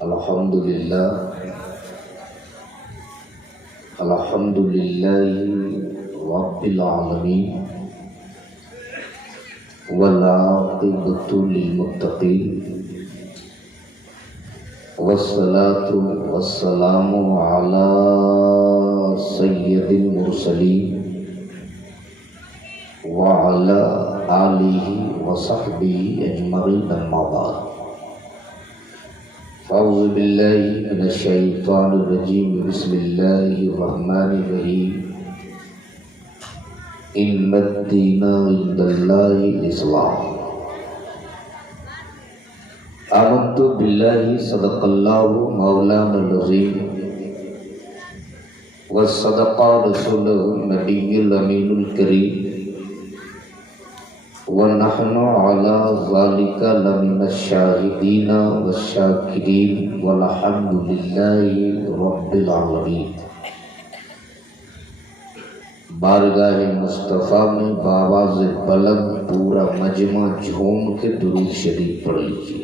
الحمدللہ رب العالمین والعاقبۃ للمتقین والصلاة والسلام علی سید المرسلین وعلی آلہ وصحبہ اجمعین اما بعد اعوذ باللہ من الشیطان الرجیم بسم اللہ الرحمن الرحیم ان الدین عند اللہ الاسلام آمنت باللہ صدق اللہ مولانا العظیم وصدق رسولہ النبی الامین الکریم ونحن علی ذلک لمن الشاہدین والشاکرین والحمد للہ رب العالمین۔ بارگاہ مصطفیٰ میں بآواز بلند پورا مجمع جھوم کے درود شریف پڑھ لیجیے۔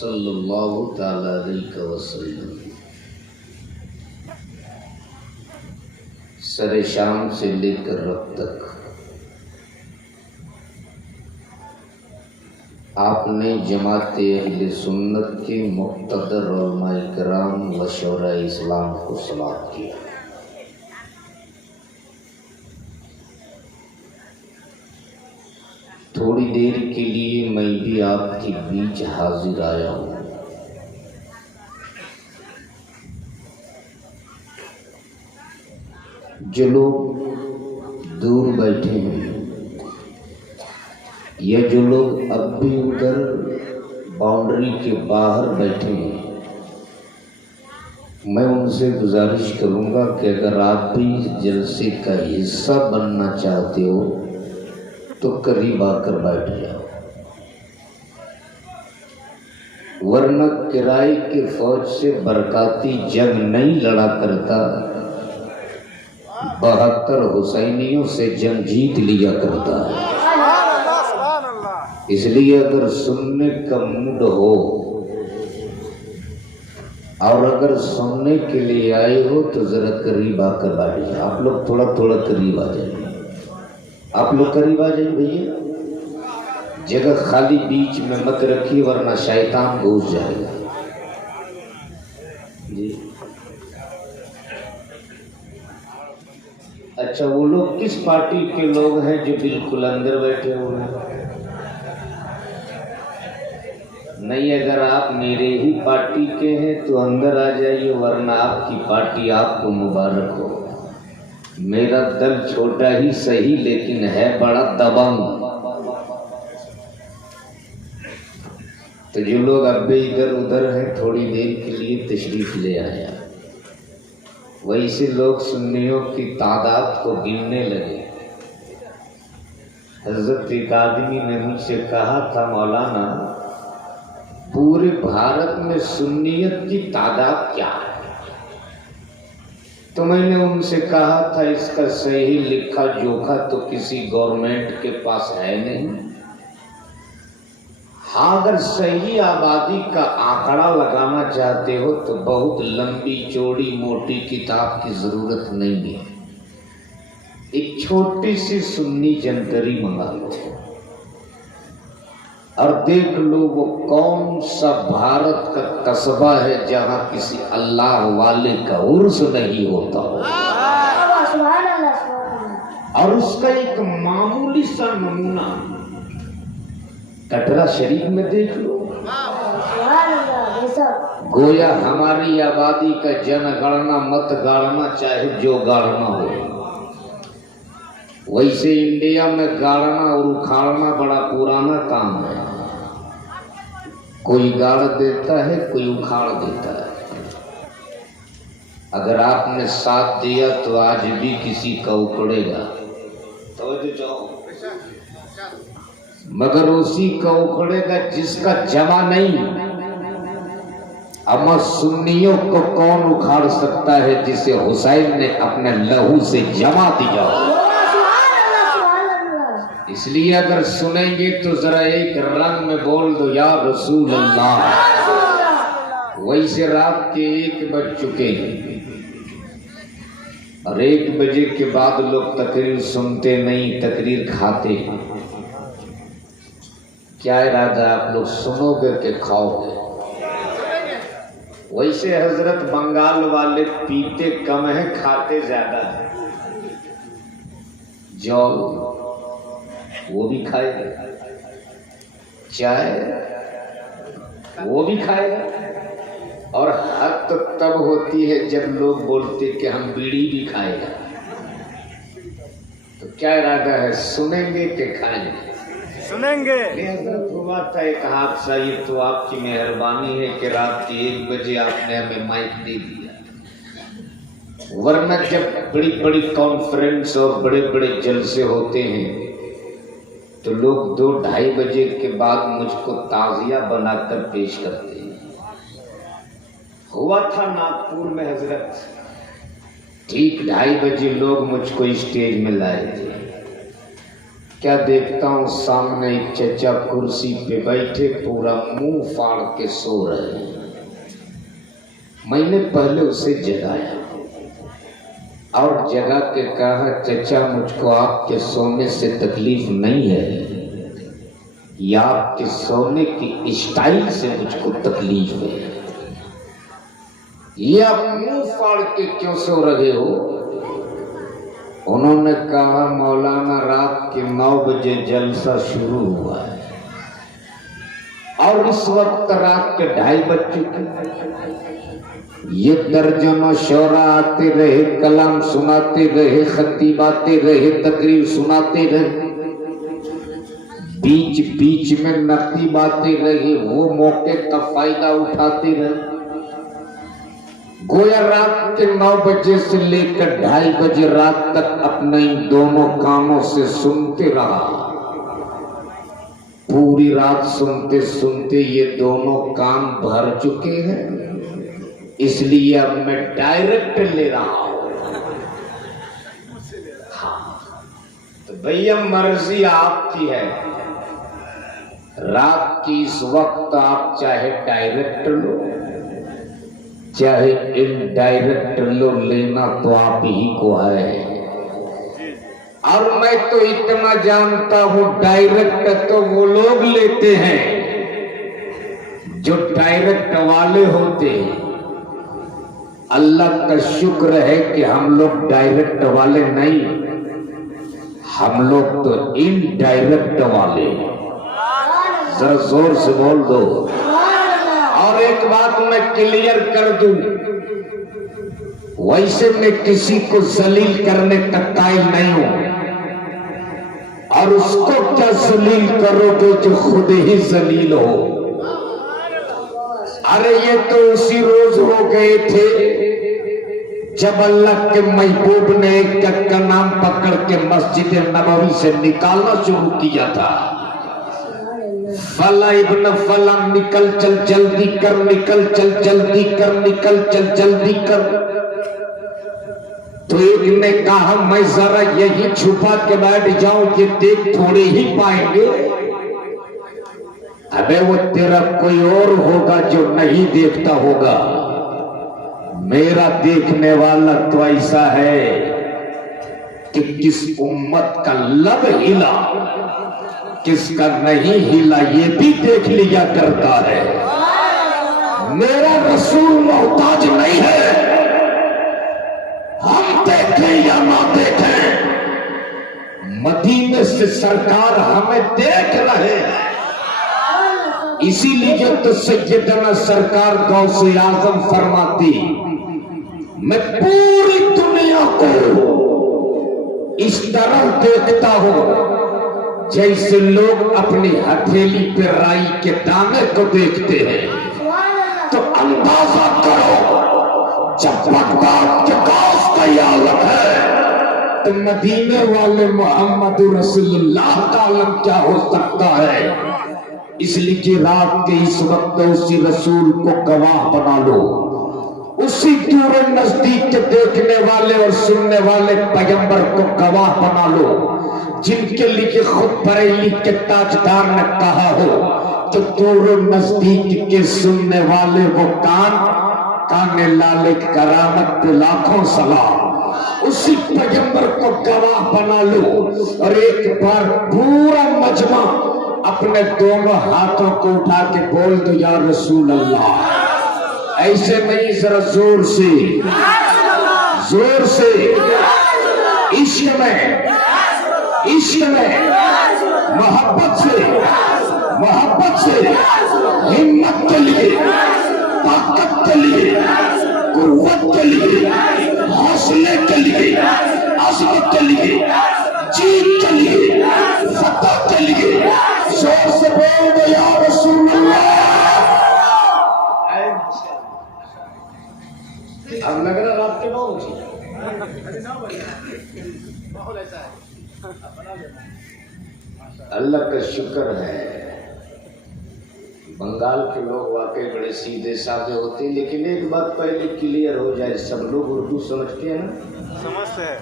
صلی اللہ تعالی علیہ وسلم۔ سر شام سے لے کر رب تک آپ نے جماعت اہل سنت کے مقتدر علماء کرام و شورا اسلام کو سلام کیا۔ تھوڑی دیر کے لیے میں بھی آپ کے بیچ حاضر آیا ہوں۔ جو لوگ دور بیٹھے ہیں یا جو لوگ اب بھی ادھر باؤنڈری کے باہر بیٹھے ہیں، میں ان سے گزارش کروں گا کہ اگر آپ بھی جلسے کا حصہ بننا چاہتے ہو تو قریب آ کر بیٹھ جاؤ، ورنہ کرائے کی فوج سے برکاتی جنگ نہیں لڑا کرتا، 72 حسینیوں سے جنگ جیت لیا کرتا ہے۔ اس لیے اگر سننے کا موڈ ہو اور اگر سننے کے لیے آئے ہو تو ذرا قریب آ کر بیٹھ جائیں۔ آپ لوگ تھوڑا قریب آ جائیں، آپ لوگ قریب آ جائیں بھئیے، جگہ خالی بیچ میں مت رکھی ورنہ شیطان گھس جائے گا۔ جی اچھا، وہ لوگ کس پارٹی کے لوگ ہیں جو بالکل اندر بیٹھے ہوئے ہیں؟ نہیں، اگر آپ میرے ہی پارٹی کے ہیں تو اندر آ جائیے، ورنہ آپ کی پارٹی آپ کو مبارک ہو۔ میرا دل چھوٹا ہی صحیح لیکن ہے بڑا دبنگ۔ تو جو لوگ اب بھی ادھر ادھر ہیں تھوڑی دیر کے لیے تشریف لے آیا۔ ویسے لوگ سنیوں کی تعداد کو گننے لگے۔ حضرت ایک آدمی نے مجھ سے کہا تھا، مولانا پورے بھارت میں سنیت کی تعداد کیا ہے؟ تو میں نے ان سے کہا تھا اس کا صحیح لکھا جوکھا تو کسی گورنمنٹ کے پاس ہے نہیں۔ ہاں، اگر صحیح آبادی کا آنکڑا لگانا چاہتے ہو تو بہت لمبی چوڑی موٹی کتاب کی ضرورت نہیں ہے، ایک چھوٹی سی سنی جنتری منگا لو اور دیکھ لو وہ کون سا بھارت کا قصبہ ہے جہاں کسی اللہ والے کا عرس نہیں ہوتا ہو، اور اس کا ایک معمولی سا نمونہ کٹرا شریف میں دیکھ لو۔ گویا ہماری آبادی کا جن گڑنا مت گاڑنا چاہے جو گاڑنا ہو، ویسے انڈیا میں گاڑنا اور اکھاڑنا بڑا پرانا کام ہے، کوئی گاڑ دیتا ہے کوئی اکھاڑ دیتا ہے۔ اگر آپ نے ساتھ دیا تو آج بھی کسی کا اکھڑے گا، مگر اسی کا اکھڑے گا جس کا جمع نہیں. اما سنیوں کو کون اکھاڑ سکتا ہے جسے حسین نے اپنے لہو سے جمع دیا. اس لیے اگر سنیں گے تو ذرا ایک رنگ میں بول دو یا رسول اللہ. ویسے رات کے 1 بج چکے ہیں اور 1 بجے کے بعد لوگ تقریر سنتے نہیں، تقریر کھاتے ہیں. کیا ارادہ ہے؟ آپ لوگ سنو گے کہ کھاؤ گے؟ ویسے حضرت بنگال والے پیتے کم ہیں، کھاتے زیادہ ہیں. جو وہ بھی کھائے گا، چائے وہ بھی کھائے گا. اور حد تب ہوتی ہے جب لوگ بولتے کہ ہم بیڑی بھی کھائے گا. تو کیا ارادہ ہے؟ سنیں گے کہ کھائیں گے؟ سنیں گے. حضرت ہوا تھا ایک حادثہ، یہ تو آپ کی مہربانی ہے کہ رات کے 1 بجے آپ نے ہمیں مائک دے دیا. ورنہ جب بڑی بڑی کانفرنس اور بڑے بڑے جلسے ہوتے ہیں تو لوگ 2-2:30 بجے کے بعد مجھ کو تعزیہ بنا کر پیش کرتے ہیں. ہوا تھا ناگپور میں حضرت، ٹھیک 2:30 بجے لوگ مجھ کو اسٹیج میں لائے تھے. کیا دیکھتا ہوں سامنے ایک چچا کرسی پہ بیٹھے پورا منہ پھاڑ کے سو رہے ہیں. میں نے پہلے اسے جگایا اور جگا کے کہا چچا مجھ کو آپ کے سونے سے تکلیف نہیں ہے، یا آپ کے سونے کی اسٹائل سے مجھ کو تکلیف ہے. یہ آپ منہ پھاڑ کے کیوں سو رہے ہو؟ انہوں نے کہا مولانا رات کے 9 بجے جلسہ شروع ہوا ہے اور اس وقت رات کے 2:30 بج چکے. یہ درجنوں شعراء آتے رہے، کلام سناتے رہے، خطیب آتے رہے، تقریر سناتے رہے، بیچ بیچ میں نقیب آتے رہے، وہ موقع کا فائدہ اٹھاتے رہے. گویا رات کے 9 بجے سے لے کر 2:30 بجے رات تک اپنے ان دونوں کانوں سے سنتے رہا. پوری رات سنتے سنتے یہ دونوں کان بھر چکے ہیں. اس لیے اب میں ڈائریکٹ لے رہا ہوں. تو بھیا مرضی آپ کی ہے، رات کی اس وقت آپ چاہے ڈائریکٹ لو چاہے انڈائریکٹ لو، لینا تو آپ ہی کو ہے. اور میں تو اتنا جانتا ہوں ڈائریکٹ تو وہ لوگ لیتے ہیں جو ڈائریکٹ والے ہوتے ہیں. اللہ کا شکر ہے کہ ہم لوگ ڈائریکٹ والے نہیں، ہم لوگ تو انڈائریکٹ والے ہیں. ذرا زور سے بول دو. اور ایک بات میں کلیئر کر دوں، ویسے میں کسی کو ذلیل کرنے کا قائل نہیں ہوں. اور اس کو کیا ذلیل کرو گے جو خود ہی ذلیل ہو. ارے یہ تو اسی روز ہو گئے تھے جب اللہ کے محبوب نے ایک کا نام پکڑ کے مسجد نبوی سے نکالنا شروع کیا تھا. فلا ابن فلا نکل چل جلدی کر، نکل چل جلدی کر، نکل چل جلدی کر. تو ایک نے کہا میں ذرا یہی چھپا کے بیٹھ جاؤں، یہ دیکھ تھوڑے ہی پائیں گے. ابے وہ تیرا کوئی اور ہوگا جو نہیں دیکھتا ہوگا، میرا دیکھنے والا تو ایسا ہے کہ کس امت کا لب ہلا کس کا نہیں ہلا یہ بھی دیکھ لیا کرتا ہے. میرا رسول محتاج نہیں ہے، ہم دیکھیں یا نہ دیکھیں مدینے سے سرکار ہمیں دیکھ رہے ہیں. اسی لیے تو سیدنا سرکار غوث اعظم فرماتی میں پوری دنیا کو اس طرح دیکھتا ہوں جیسے لوگ اپنی ہتھیلی پہ رائی کے دانے کو دیکھتے ہیں. تو اندازہ کرو جب بغداد کے غوث کا یہ حالت ہے تو مدینے والے محمد رسول اللہ کا عالم کیا ہو سکتا ہے؟ اس لیے رات کے اس وقت اسی رسول کو گواہ بنا لو، اسی دور و نزدیک کے دیکھنے والے اور سننے والے پیغمبر کو گواہ بنا لو، جن کے لیے خود بریلی کے تاجدار نے کہا ہو کہ دور و نزدیک کے سننے والے وہ کان لالے کرامت پہ لاکھوں سلام، اسی پیغمبر کو گواہ بنا لو، اور ایک بار پورا مجمع اپنے دونوں ہاتھوں کو اٹھا کے بول دو یا رسول اللہ۔ ایسے نہیں، ذرا زور سے، زور سے، عشق میں، عشق میں، محبت سے، محبت سے، ہمت کے لیے، طاقت کے لیے، قوت کے لیے، حوصلے کے لیے، عظمت کے لیے، جیت کے لیے، فتح کے لیے زور سے بول دو یا رسول اللہ۔ اب لگ رہا رات کے 9 بجے۔ اللہ کا شکر ہے، بنگال کے لوگ واقعی بڑے سیدھے سادے ہوتے ہیں، لیکن ایک بات پہلے کلیئر ہو جائے، سب لوگ اردو سمجھتے ہیں نا؟ سمجھتے ہیں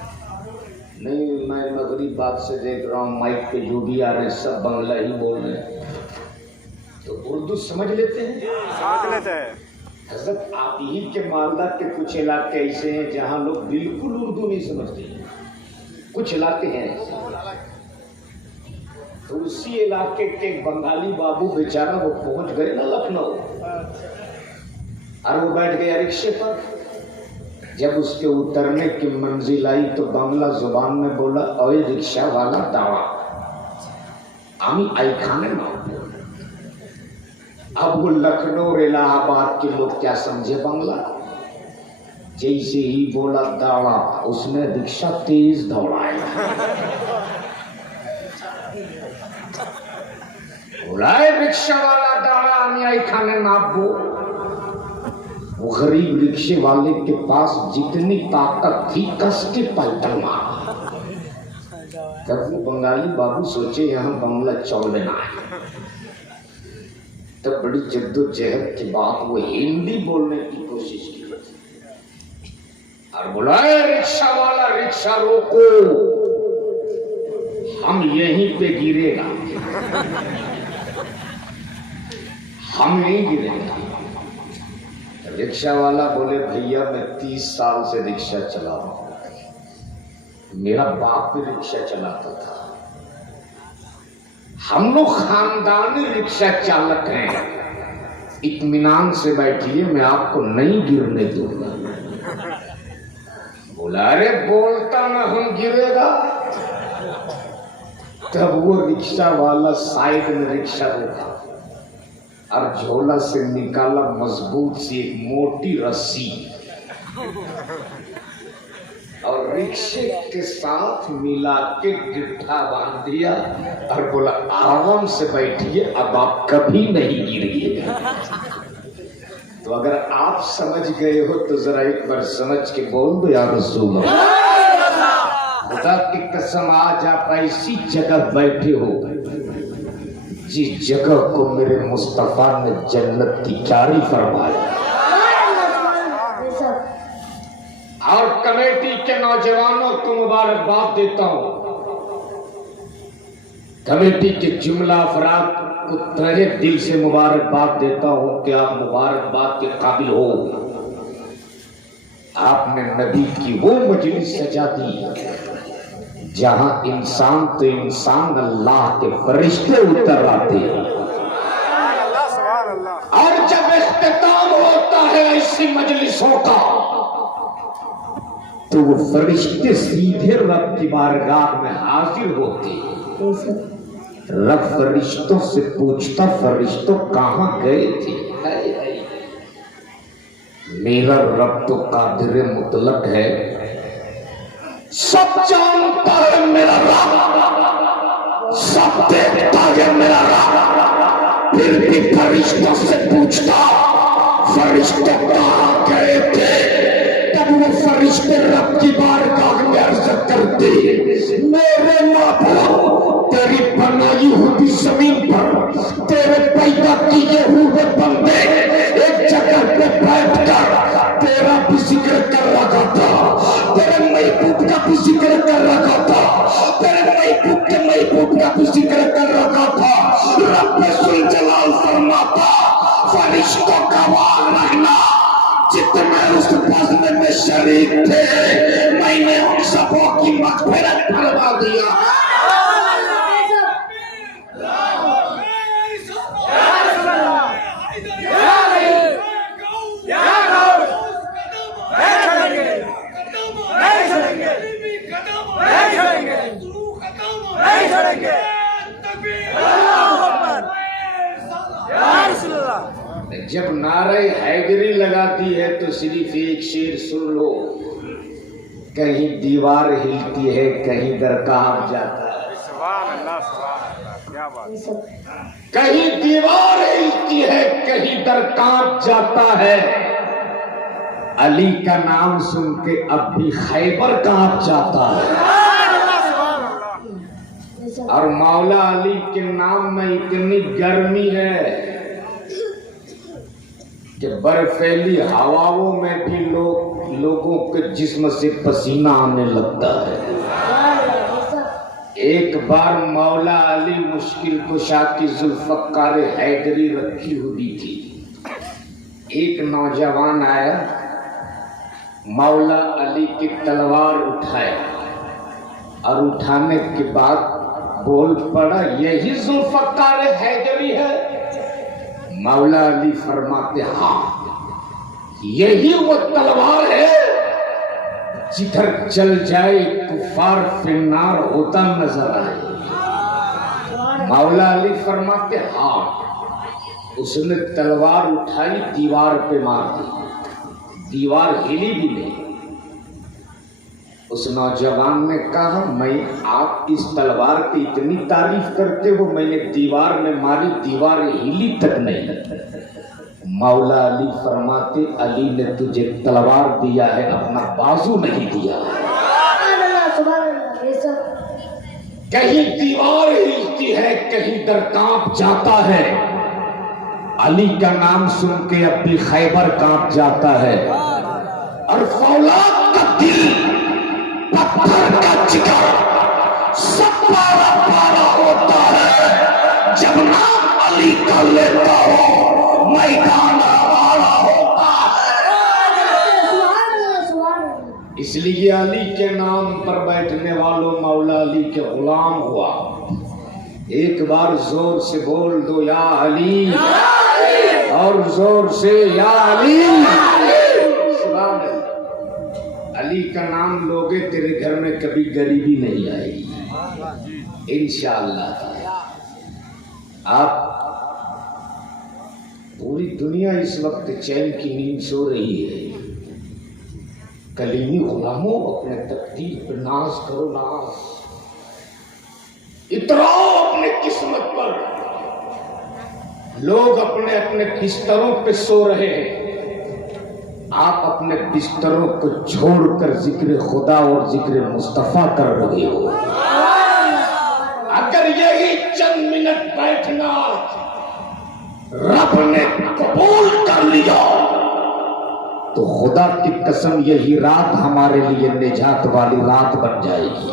نہیں، میں مغرب بات سے دیکھ رہا ہوں مائک پہ جو بھی آ رہے ہیں سب بنگلہ ہی بول رہے ہیں، تو اردو سمجھ لیتے ہیں؟ سمجھ لیتے ہیں حضرت آپ ہی کے مالدہ کے کچھ علاقے ایسے ہیں جہاں لوگ بالکل اردو نہیں سمجھتے، کچھ علاقے ہیں ایسے۔ تو اسی علاقے کے بنگالی بابو بیچارہ وہ پہنچ گئے نا لکھنؤ، اور وہ بیٹھ گیا رکشے پر، جب اس کے اترنے کی منزل آئی تو بنگلہ زبان میں بولا اوے رکشہ والا داوا آمی ایکھانے نا۔ اب وہ لکھنؤ اور الہ آباد کے لوگ کیا سمجھے بنگلہ؟ جیسے ہی بولا داڑا، اس نے رکشہ تیز دوڑایا، بولا اے رکشہ والا داڑا آمی ایکھانے نا۔ وہ غریب رکشے والے کے پاس جتنی طاقت تھی کس کے پیدل مارا۔ جب وہ بنگالی بابو سوچے یہاں بنگلہ چولنا ہے، تب بڑی جد و جہد کے بعد وہ ہندی بولنے کی کوشش کی اور بولا اے رکشہ والا رکشہ روکو، ہم یہیں پہ گرے گا، ہم نہیں گرے گا۔ رکشہ والا بولے بھیا میں 30 سال سے رکشہ چلا رہا ہوں، میرا باپ بھی رکشہ چلاتا تھا، ہم لوگ خاندانی رکشہ چالک ہیں، اطمینان سے بیٹھیے میں آپ کو نہیں گرنے دوں گا۔ بولا ارے بولتا نہ ہم گرے گا۔ تب وہ رکشہ والا سائڈ میں رکشہ روکا اور جھولا سے نکالا مضبوط سی ایک موٹی رسی اور رکشے کے ساتھ ملا کے گٹھا باندھ دیا اور بولا آرام سے بیٹھیے، اب آپ کبھی نہیں گریے گا۔ تو اگر آپ سمجھ گئے ہو تو ذرا ایک بار سمجھ کے بول دو یا رسول اللہ۔ خدا کی قسم آج آپ ایسی جگہ بیٹھے ہو جس جگہ کو میرے مصطفیٰ نے جنت کی کیاری فرمایا، اور کمیٹی کے نوجوانوں کو مبارکباد دیتا ہوں، کمیٹی کے جملہ افراد کو تہہ دل سے مبارکباد دیتا ہوں کہ آپ مبارکباد کے قابل ہو۔ آپ نے نبی کی وہ مجلس سجا دی جہاں انسان تو انسان، اللہ کے فرشتے اتر آتے ہیں، اور جب اختتام ہوتا ہے ایسی مجلسوں کا تو وہ فرشتے سیدھے رب کی بارگاہ میں حاضر ہوتے ہیں۔ رب فرشتوں سے پوچھتا فرشتوں کہاں گئے تھے؟ میرا رب تو قادر مطلق ہے، سب جانتا ہے میرا رب، سب دیکھتا ہے میرا رب، پھر بھی فرشتوں سے پوچھتا فرشتوں کہاں گئے تھے؟ جب وہ فرشتے رب کی بارگاہ میں عرض کرتے میرے معبود تیری بنائی ہوئی زمین پر تیرے پیدا کیے ہوئے بندے ایک جگہ پہ بیٹھ کر تیرا بھی ذکر کر رہا تھا، تیرے محبوب کا بھی ذکر کر رہا تھا، تیرے محبوب کا بھی ذکر کر رہا تھا، رب ذوالجلال فرماتا فرشتوں کا وہاں رہنا جتنے اس بزم میں شریک تھے میں نے ان سبوں کی مغفرت کروا دیا۔ جب نعرہ حیدری لگاتی ہے تو صرف ایک شعر سن لو، کہیں دیوار ہلتی ہے کہیں در کانپ جاتا ہے، کہیں دیوار ہلتی ہے کہیں در کانپ جاتا ہے، علی کا نام سن کے اب بھی خیبر کانپ جاتا ہے، اور مولا علی کے نام میں اتنی گرمی ہے کہ برفیلی ہواؤں میں بھی لوگوں کے جسم سے پسینہ آنے لگتا ہے۔ ایک بار مولا علی مشکل کشا کی ذوالفقار حیدری رکھی ہوئی تھی، ایک نوجوان آیا، مولا علی کی تلوار اٹھائے اور اٹھانے کے بعد بول پڑا یہی ذوالفقار حیدری ہے؟ مولا علی فرماتے ہاں یہی وہ تلوار ہے جدھر چل جائے کفار فی النار ہوتا نظر آئے۔ مولا علی فرماتے ہاں، اس نے تلوار اٹھائی دیوار پہ مار دی، دیوار ہلی بھی نہیں۔ اس نوجوان نے کہا میں آپ اس تلوار کی اتنی تعریف کرتے ہو، میں نے دیوار میں ماری دیوار ہلی تک نہیں۔ مولا علی فرماتے علی نے تجھے تلوار دیا ہے اپنا بازو نہیں دیا، کہیں دیوار ہلتی ہے کہیں در کانپ جاتا ہے، علی کا نام سن کے اب بھی خیبر کانپ جاتا ہے، اور فولاد کا دل پتھر کا جگر سب پارا پارا ہوتا ہے، جب نام علی کا لیتا ہو میدان ہمارا ہوتا ہے۔ اس لیے علی کے نام پر بیٹھنے والوں مولا علی کے غلام ہوا۔ ایک بار زور سے بول دو یا علی، اور زور سے یا علی۔ سبحان اللہ۔ علی کا نام لوگے تیرے گھر میں کبھی غریبی نہیں آئے گی انشاءاللہ۔ آپ پوری دنیا اس وقت چین کی نیند سو رہی ہے، کلیمی غلاموں اپنے تقدیر پہ ناز کرو، ناز اتراؤ اپنے قسمت پر۔ لوگ اپنے اپنے بستروں پہ سو رہے ہیں، آپ اپنے بستروں کو چھوڑ کر ذکر خدا اور ذکر مصطفیٰ کر رہے ہو۔ اگر یہی چند منٹ بیٹھنا رب نے قبول کر لیا تو خدا کی قسم یہی رات ہمارے لیے نجات والی رات بن جائے گی،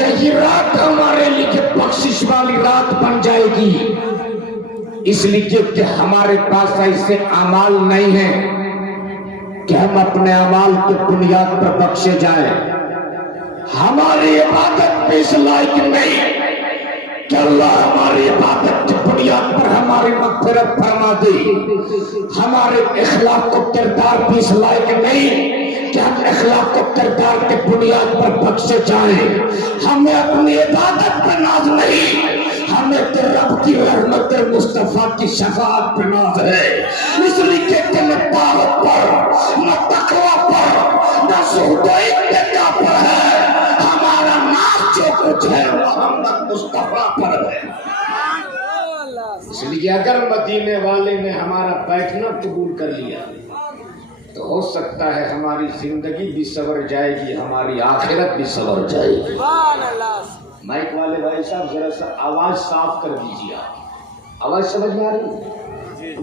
یہی رات ہمارے لیے بخشش والی رات بن جائے گی، اس لیے کہ ہمارے پاس ایسے اعمال نہیں ہیں کہ ہم اپنے اعمال کی بنیاد پر بخشے جائیں، ہماری عبادت بھی اس لائق نہیں کہ اللہ ہماری عبادت کی بنیاد پر ہماری مغفرت فرما دے، ہمارے اخلاق و کردار بھی اس لائق نہیں کہ ہم اخلاق و کردار کے بنیاد پر بخشے جائیں، ہمیں اپنی عبادت پر ناز نہیں، ہمیں تو رب کی رحمت مصطفیٰ کی شفاعت پر ناز ہے، اس لیے کہ نہ طاعت پر نہ تقوی پر نہ زہد و اتقا پر ہے، ہمارا ناز جو کچھ ہے محمد مصطفیٰ پر ہے۔ اس لیے اگر مدینے والے نے ہمارا بیٹھنا قبول کر لیا تو ہو سکتا ہے ہماری زندگی بھی سنور جائے گی، ہماری آخرت بھی سنور جائے گی۔ مائک والے بھائی صاحب ذرا سا آواز صاف کر دیجیے۔ آپ آواز سمجھ میں آ رہی ہے؟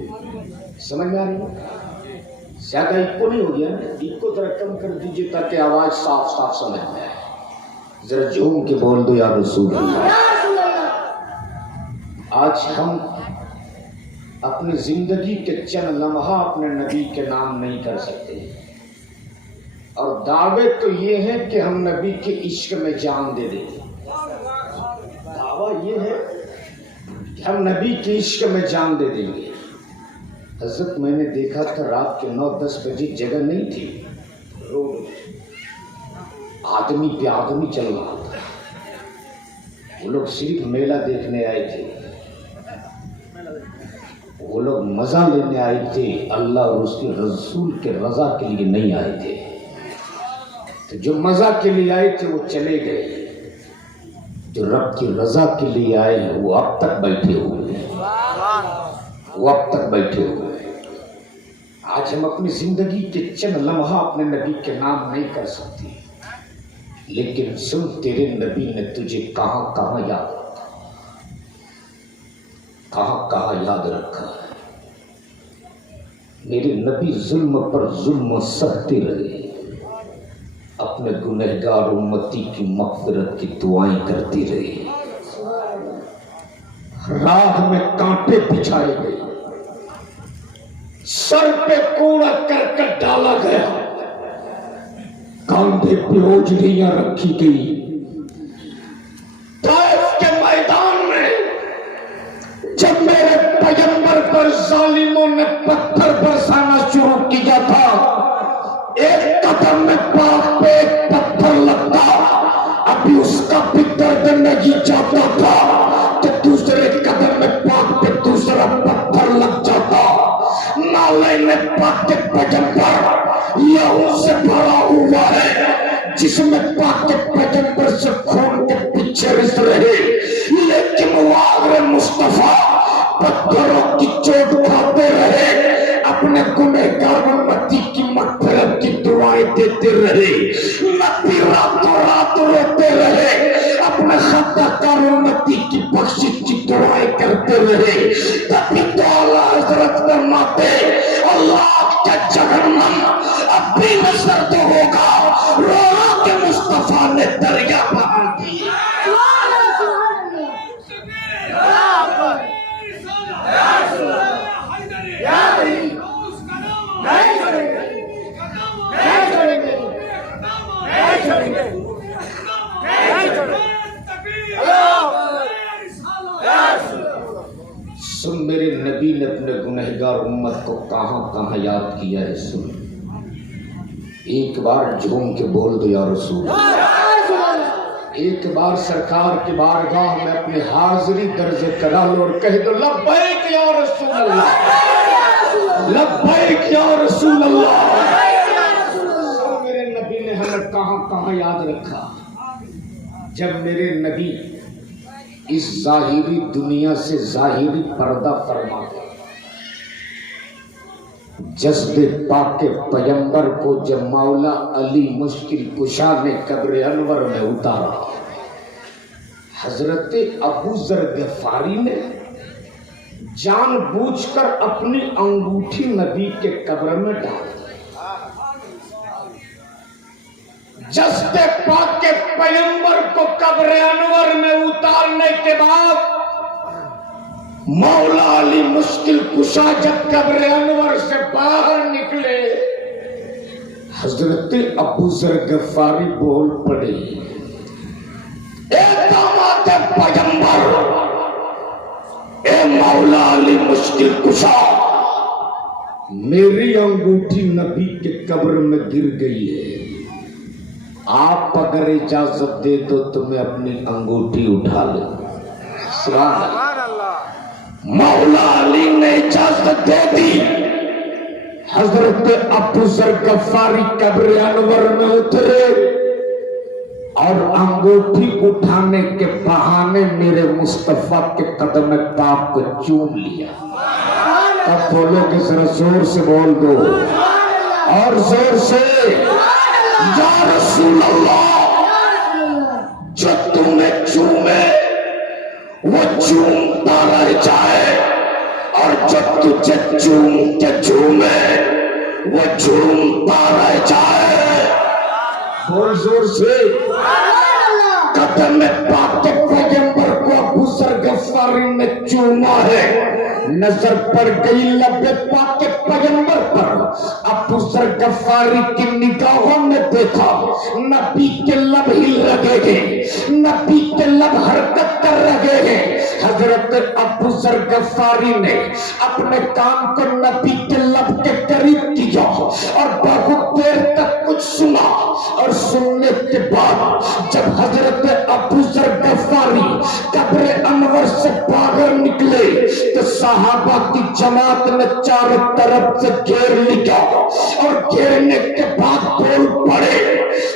سمجھ میں آ رہی ہے؟ زیادہ ایکو نہیں ہو گیا نا، ایکو ذرا کم کر دیجیے تاکہ آواز صاف صاف سمجھ میں آئے۔ ذرا جھوم کے بول دو یا رسول اللہ۔ آج ہم اپنی زندگی کے چند لمحہ اپنے نبی کے نام نہیں کر سکتے، اور دعوے تو یہ ہے کہ ہم نبی کے عشق میں جان دے دیں۔ دعویٰ یہ ہے کہ ہم نبی کے عشق میں جان دے دیں گے۔ حضرت میں نے دیکھا تھا رات کے 9-10 بجے جگہ نہیں تھی، روڈ آدمی پہ آدمی چل رہا تھا۔ وہ لوگ صرف میلہ دیکھنے آئے تھے، وہ لوگ مزہ لینے آئے تھے، اللہ اور اس کے رسول کے رضا کے لیے نہیں آئے تھے۔ تو جو مزہ کے لیے آئے تھے وہ چلے گئے، جو رب کی رضا کے لیے آئے ہیں وہ اب تک بیٹھے ہوئے ہیں، وہ اب تک بیٹھے ہوئے ہیں۔ آج ہم اپنی زندگی کے چند لمحہ اپنے نبی کے نام نہیں کر سکتے، لیکن سن تیرے نبی نے تجھے کہاں کہاں یاد رکھا، کہاں کہاں یاد رکھا ہے۔ میرے نبی ظلم پر ظلم سہتے رہے، اپنے گنہگار امتی کی مغفرت کی دعائیں کرتی رہی۔ راہ میں کانٹے بچھائے گئے، سر پہ کوڑا کرکٹ ڈالا گیا، کاندھے پہ اوجھلیاں رکھی گئی۔ طائف کے میدان میں جب میرے پیغمبر پر ظالموں نے پتھر برسانا شروع کیا تھا، ایک قدم میں پاک پہ ایک پتھر لگتا، ابھی اس کا بھی درد نہیں جاتا تھا کہ دوسرے قدم میں پاک پہ دوسرا پتھر لگ جاتا۔ نالین پاک کے پیغمبر لہو سے بھرا ہوا ہے، جس میں پاک کے پیغمبر سے خون کے پیچھے رس رہے، لیکن واغر مصطفیٰ پتھروں کی چوٹ کھاتے رہے، اپنے گنہگار امتی کی مغفرت کی دعائیں دیتے رہے۔ نبی راتوں رات روتے رہے، اپنے خطا کار امتی کی بخشش کی دعائیں کرتے رہے۔ تبھی تو اعلیٰ حضرت فرماتے اللہ کا جہنم اب بھی نظر تو ہوگا، رو رو کے مصطفیٰ نے دریا بہا دی۔ سن میرے نبی نے اپنے گنہگار امت کو کہاں کہاں یاد کیا ہے، سن ایک بار جھوم کے بول دو یا رسول اللہ۔ ایک بار سرکار کی بارگاہ میں اپنی حاضری درج کرا لو اور کہہ دو لبیک یا رسول اللہ، لبیک یا رسول اللہ۔ میرے نبی نے ہمیں کہاں کہاں یاد رکھا۔ جب میرے نبی اس ظاہری دنیا سے ظاہری پردہ فرما گئے، جذب پاک پیغمبر کو جب مولا علی مشکل کشا نے قبر انور میں اتارا، حضرت ابو ذر غفاری نے جان بوجھ کر اپنی انگوٹھی نبی کے قبر میں ڈال دی۔ جذب پاک کے پیغمبر کو قبر انور میں اتارنے کے بعد مولا علی مشکل کشا جب قبر انور سے باہر نکلے، حضرت ابو ذر غفاری بول پڑے اے داماد پیغمبر، اے مولا علی مشکل کشا، میری انگوٹھی نبی کے قبر میں گر گئی ہے، آپ اگر اجازت دے تو تمہیں اپنی انگوٹھی اٹھا لے۔ سبحان اللہ۔ مولا علی نے اجازت دے دی، حضرت ابو ذر غفاری قبر انور میں اترے اور انگوٹھی اٹھانے کے بہانے میرے مصطفیٰ کے قدم پاک کو چوم لیا۔ اب بولو کہ ذرا زور سے بول دو اور زور سے یا رسول اللہ، جو تمہیں چومے وہ چومتا رہ جائے، اور جو تجھے چوم کے چومے وہ چومتا رہ جائے۔ بول زور سے۔ قدم پاک پیغمبر کو ابو ذر غفاری نے چوما ہے، نظر پڑ گئی لب پاک پیغمبر پر، ابو ذر غفاری کی نگاہوں نے دیکھا نبی کے لب ہل رہے ہیں، نبی کے لب حرکت کر رہے ہیں۔ حضرت ابو ذر غفاری نے اپنے کام کو نبی کے لب کے قریب کیا اور بہت دیر تک کچھ سنا، اور سننے کے بعد جب حضرت ابو ذر غفاری قبر انور سے باہر نکلے تو صحابہ کی جماعت نے چاروں طرف سے گھیر لیا، اور گھیرنے کے بعد بول پڑے،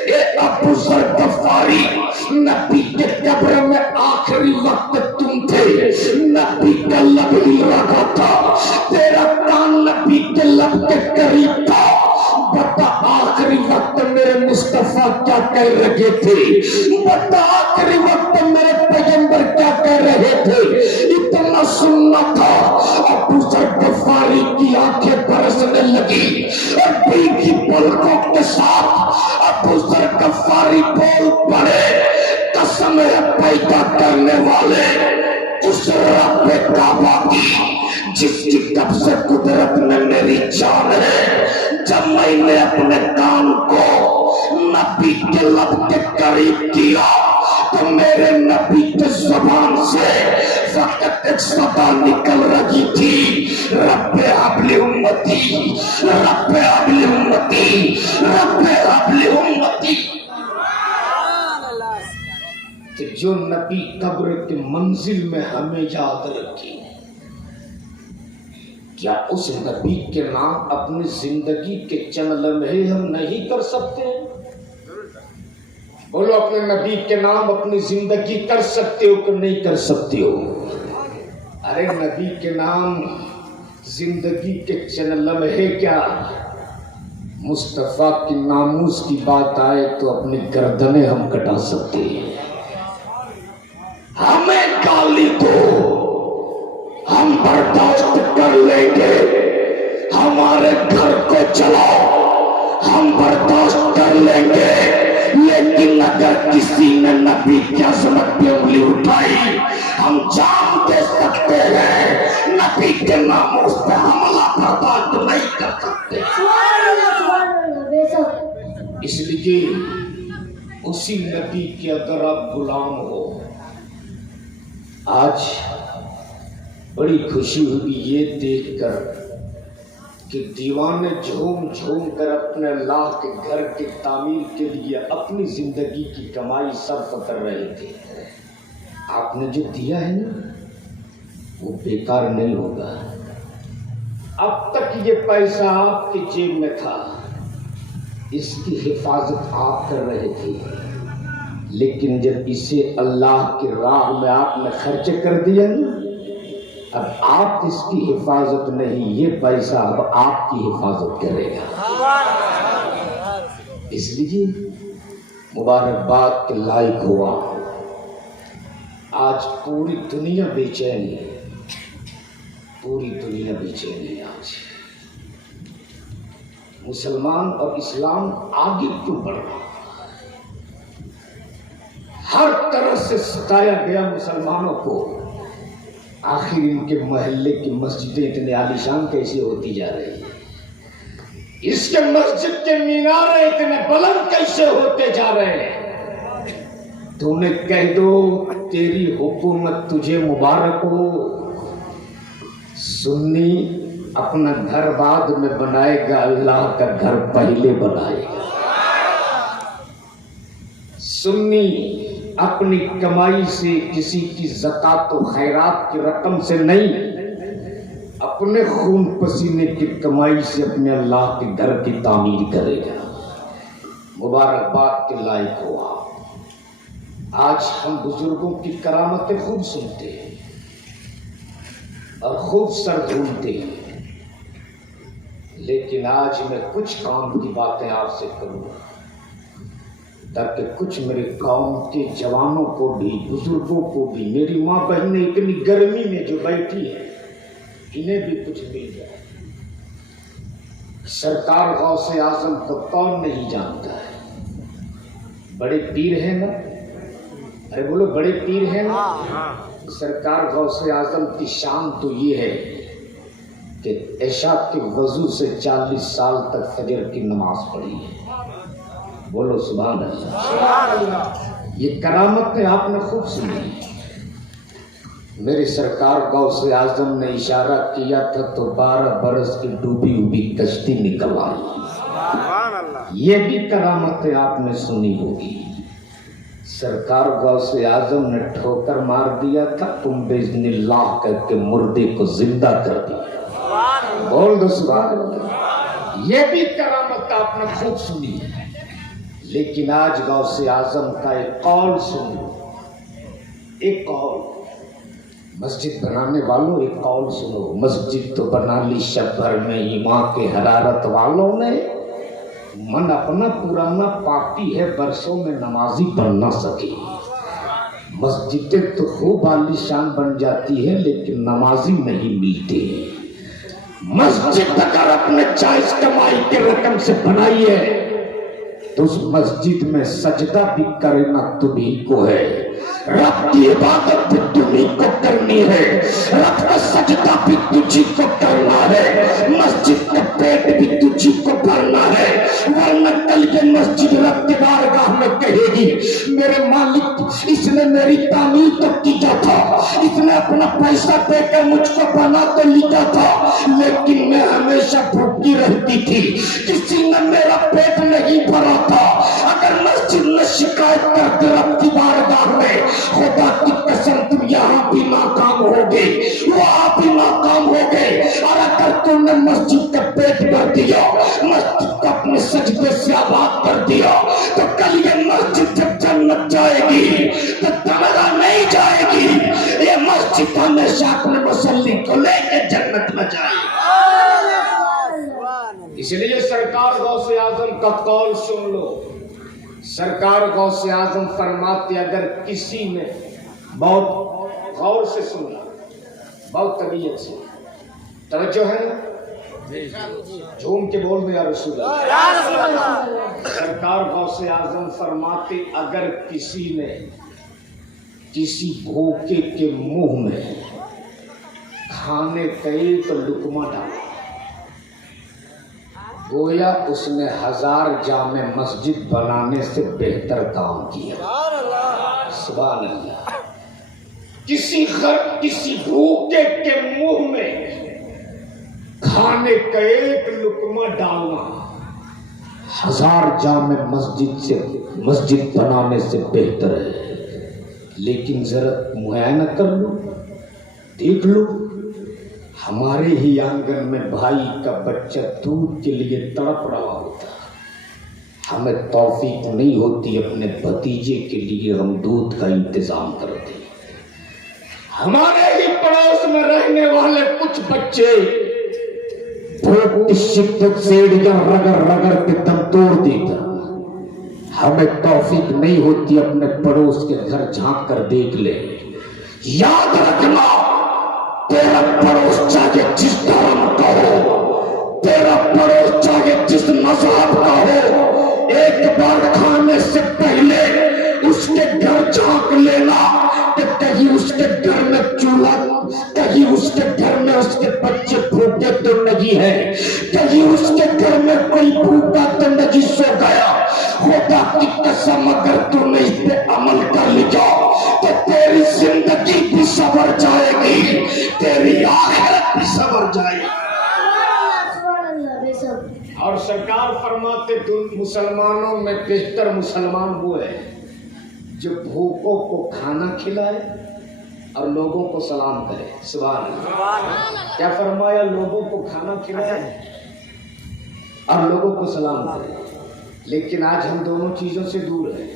اے ابو ذر غفاری، نبی کے قبر میں آخری وقت تم تھے، نبی کا لب ہل رہا تھا، تیرا کان نبی کے لب کے قریب تھا، بتا آخری وقت میرے مصطفیٰ کیا کہہ رہے تھے، بتا آخری وقت میرے پیغمبر کیا کہہ رہے تھے۔ اتنا سننا تھا۔ ابو ذر غفاری کی آنکھیں برسنے لگی، اور بھیگی پلکوں کے ساتھ ابو ذر غفاری بول پڑے، قسم ہے پیدا کرنے والے اس رب کعبہ کی جس کی قبض قدرت میں میری جان ہے، جب میں نے اپنے کان کو نبی کے لب کے قریب کیا تو میرے نبی کے زبان سے فقط ایک صدا نکل رہی تھی، رب حبل امتی، رب حبل امتی، رب حبل امتی۔ کہ جو نبی قبر کی منزل میں ہمیں یاد رکھی، کیا اس نبی کے نام اپنی زندگی کے چند لمحے ہم نہیں کر سکتے؟ بولو، اپنے نبی کے نام اپنی زندگی کر سکتے ہو کہ نہیں کر سکتے ہو؟ ارے نبی کے نام زندگی کے چند لمحے کیا، مصطفیٰ کی ناموس کی بات آئے تو اپنی گردنیں ہم کٹا سکتے ہیں۔ ہمیں گالی دو ہم برداشت کر لیں گے، ہمارے گھر کو چلاؤ ہم برداشت کر لیں گے، لیکن اگر کسی نے نبی کی عظمت پہ انگلی اٹھائی ہم جان دے سکتے ہیں، نبی کے ناموس پہ حملہ برداشت نہیں کر سکتے۔ اس لیے اسی نبی کے اگر آپ غلام ہو، آج بڑی خوشی ہوئی یہ دیکھ کر کہ دیوانے جھوم جھوم کر اپنے اللہ کے گھر کی تعمیر کے لیے اپنی زندگی کی کمائی صرف کر رہے تھے۔ آپ نے جو دیا ہے نا وہ بیکار نہیں ہوگا۔ اب تک یہ پیسہ آپ کی جیب میں تھا، اس کی حفاظت آپ کر رہے تھے، لیکن جب اسے اللہ کی راہ میں آپ نے خرچ کر دیا نا، اب آپ اس کی حفاظت نہیں، یہ پیسہ اب آپ کی حفاظت کرے گا۔ اس لیے مبارکباد کے لائق ہوا۔ آج پوری دنیا بے چین ہے، پوری دنیا بے چین ہے۔ آج مسلمان اور اسلام آگے کیوں بڑھ رہا؟ ہر طرح سے ستایا گیا مسلمانوں کو، آخر ان کے محلے کی مسجدیں اتنے عالیشان کیسے ہوتی جا رہی ہیں؟ اس کے مسجد کے مینارے اتنے بلند کیسے ہوتے جا رہے ہیں؟ تو انہیں کہہ دو تیری حکومت تجھے مبارک ہو، سنی اپنا گھر بعد میں بنائے گا، اللہ کا گھر پہلے بنائے گا۔ سنی اپنی کمائی سے کسی کی زکات و خیرات کی رقم سے نہیں، اپنے خون پسینے کی کمائی سے اپنے اللہ کے گھر کی تعمیر کرے گا۔ مبارکباد کے لائق ہوا۔ آج ہم بزرگوں کی کرامتیں خوب سنتے ہیں اور خوب سر دھونتے ہیں، لیکن آج میں کچھ کام کی باتیں آپ سے کروں گا تاکہ کچھ میرے قوم کے جوانوں کو بھی، بزرگوں کو بھی، میری ماں بہنیں اتنی گرمی میں جو بیٹھی ہیں انہیں بھی کچھ مل جائے۔ سرکار غوث اعظم کو کون نہیں جانتا ہے؟ بڑے پیر ہیں نا، ارے بولو بڑے پیر ہیں نا۔ سرکار غوث اعظم کی شان تو یہ ہے کہ عشاء کے وضو سے 40 سال تک فجر کی نماز پڑھی ہے۔ بولو سبحان اللہ۔ یہ کرامت آپ نے خوب سنی۔ میرے سرکار غوث اعظم نے اشارہ کیا تھا تو 12 برس کی ڈوبی ہوئی کشتی نکل آئی۔ یہ بھی کرامت آپ نے سنی ہوگی۔ سرکار غوث اعظم نے ٹھوکر مار دیا تھا، تم باذن اللہ کہہ کے مردے کو زندہ کر دیا۔ بول دو سبحان اللہ۔ یہ بھی کرامت آپ نے خوب سنی ہے۔ لیکن آج غوث اعظم کا ایک قول سن لو، ایک قول۔ مسجد بنانے والوں ایک قول سنو، مسجد تو بنا لی شب بھر میں ایمان کے حرارت والوں نے، من اپنا پرانا پاکی ہے برسوں میں نمازی بن نہ سکے۔ مسجدیں تو خوب عالی شان بن جاتی ہے لیکن نمازی نہیں ملتے۔ مسجد اگر اپنے جائز کمائی کے رقم سے بنائی ہے تو اس مسجد میں سجدہ بھی کرنا تمہیں کو ہے، رب کی عبادت بھی تمہیں کو کرنی ہے، رب کا سجدہ بھی تجھی کو کرنا ہے، مسجد کا پیٹ بھی تجھی کو بھرنا ہے، ورنہ کل یہ مسجد رب کی بارگاہ میں کہے گی میرے مالک اس نے میری تعمیر تو کیا تھا، اس نے اپنا پیسہ دے کر مجھ کو بنا تو لیا تھا لیکن میں ہمیشہ بھوکی رہتی تھی، کسی نے میرا پیٹ نہیں بھرا تھا۔ اگر مسجد میں شکایت کرتے رب کی بارگاہ میں، خدا کی قسم تم یہاں بھی ناکام ہوگے، وہاں بھی ناکام ہوگے۔ اور اگر تم نے مسجد کا پیٹ بھر دیا، مسجد کو اپنے سجدے سے آباد کر دیا تو کل یہ مسجد جب جنت جائے گی تو تمہارا نہیں جائے گی، یہ مسجد ہمیشہ اپنے مصلی کو لے کے جنت میں جائے گی۔ اس لیے سرکار غوث اعظم کا قول سن لو۔ سرکار غوث اعظم فرماتے اگر کسی نے، بہت غور سے سننا، بہت طبیعت سے، توجہ ہے نا، جھوم کے بول دیں یا رسول اللہ۔ سرکار غوث اعظم فرماتے اگر کسی نے کسی بھوکے کے منہ میں کھانے کا ایک لقمہ ڈالا، گویا اس نے 1000 جامع مسجد بنانے سے بہتر کام کیا۔ سبحان اللہ۔ کسی بھوکے کے منہ میں کھانے کا ایک لقمہ ڈالنا 1000 جامع مسجد بنانے سے بہتر ہے۔ لیکن ذرا معائنہ کر لو، دیکھ لو، ہمارے ہی آنگن میں بھائی کا بچہ دودھ کے لیے تڑپ رہا ہوتا، ہمیں توفیق نہیں ہوتی اپنے بھتیجے کے لیے ہم دودھ کا انتظام کرتے۔ ہمارے ہی پڑوس میں رہنے والے کچھ بچے بھوک کی شدت سے ایڑیاں رگڑ رگڑ کے دم توڑ دیتا، ہمیں توفیق نہیں ہوتی اپنے پڑوس کے گھر جھانک کر دیکھ لے۔ یاد رکھنا، تیرا پڑوس چاہے جس دھرم کا ہو، تیرا پڑوس چاہے جس مذہب کا ہو، ایک بار کھانے سے پہلے اس کے گھر جھانک لینا کہ کہیں اس کے گھر میں چولہا، کہیں اس کے گھر میں اس کے بچے بھوکے تو نہیں ہے، کہیں اس کے گھر میں کوئی بھوکا تو نہیں سو گیا۔ خدا کی قسم اگر تم نے اس پہ عمل کر لیا تو تیری زندگی بھی سنور جائے گی، تیری آخرت بھی سنور جائے گی۔ اور سرکار فرماتے مسلمانوں میں بہتر مسلمان وہ ہے جو بھوکوں کو کھانا کھلائے اور لوگوں کو سلام کرے۔ سبحان اللہ۔ کیا فرمایا؟ لوگوں کو کھانا کھلائے اور لوگوں کو سلام کرے۔ لیکن آج ہم دونوں چیزوں سے دور ہیں،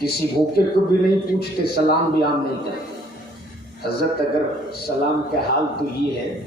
کسی بھوکے کو بھی نہیں پوچھتے، سلام بھی عام نہیں کرتے۔ حضرت اگر سلام کا حال تو یہ ہے،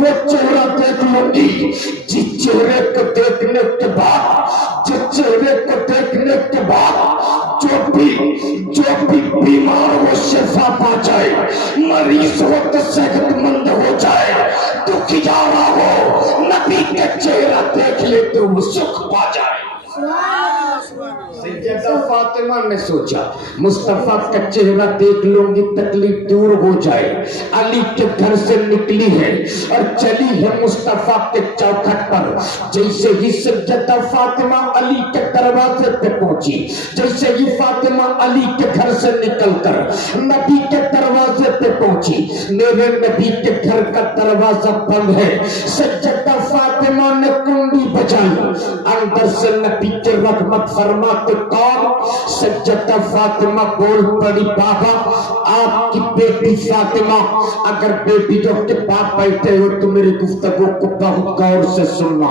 وہ چہرہ دیکھ لوں گی جس چہرے کو دیکھنے کے بعد جو بھی بیمار ہو شفا پا جائے، مریض ہو تو صحت مند ہو جائے، دکھیارا ہو نبی کا چہرہ دیکھ لے تو وہ سکھ پا جائے۔ سیدہ فاطمہ نے سوچا مصطفیٰ کا چہرہ دیکھ لوں گی تکلیف دور ہو جائے۔ علی کے گھر سے نکلی ہے اور چلی ہے مصطفیٰ کے چوکھٹ پر۔ جیسے ہی سیدہ فاطمہ علی کے دروازے پہ پہنچی، جیسے ہی فاطمہ علی کے گھر سے نکل کر نبی کے دروازے پہ پہنچی، میرے نبی کے گھر کا دروازہ بند ہے۔ سیدہ فاطمہ نے کنڈی بجائی، اندر سے نبی کے رحمت فرماتے کون؟ سیدہ فاطمہ بول پڑی بابا آپ کی بیٹی فاطمہ، اگر بیٹیوں کے پاس بیٹھے ہو تو میری گفتگو کو بہت غور سے سننا،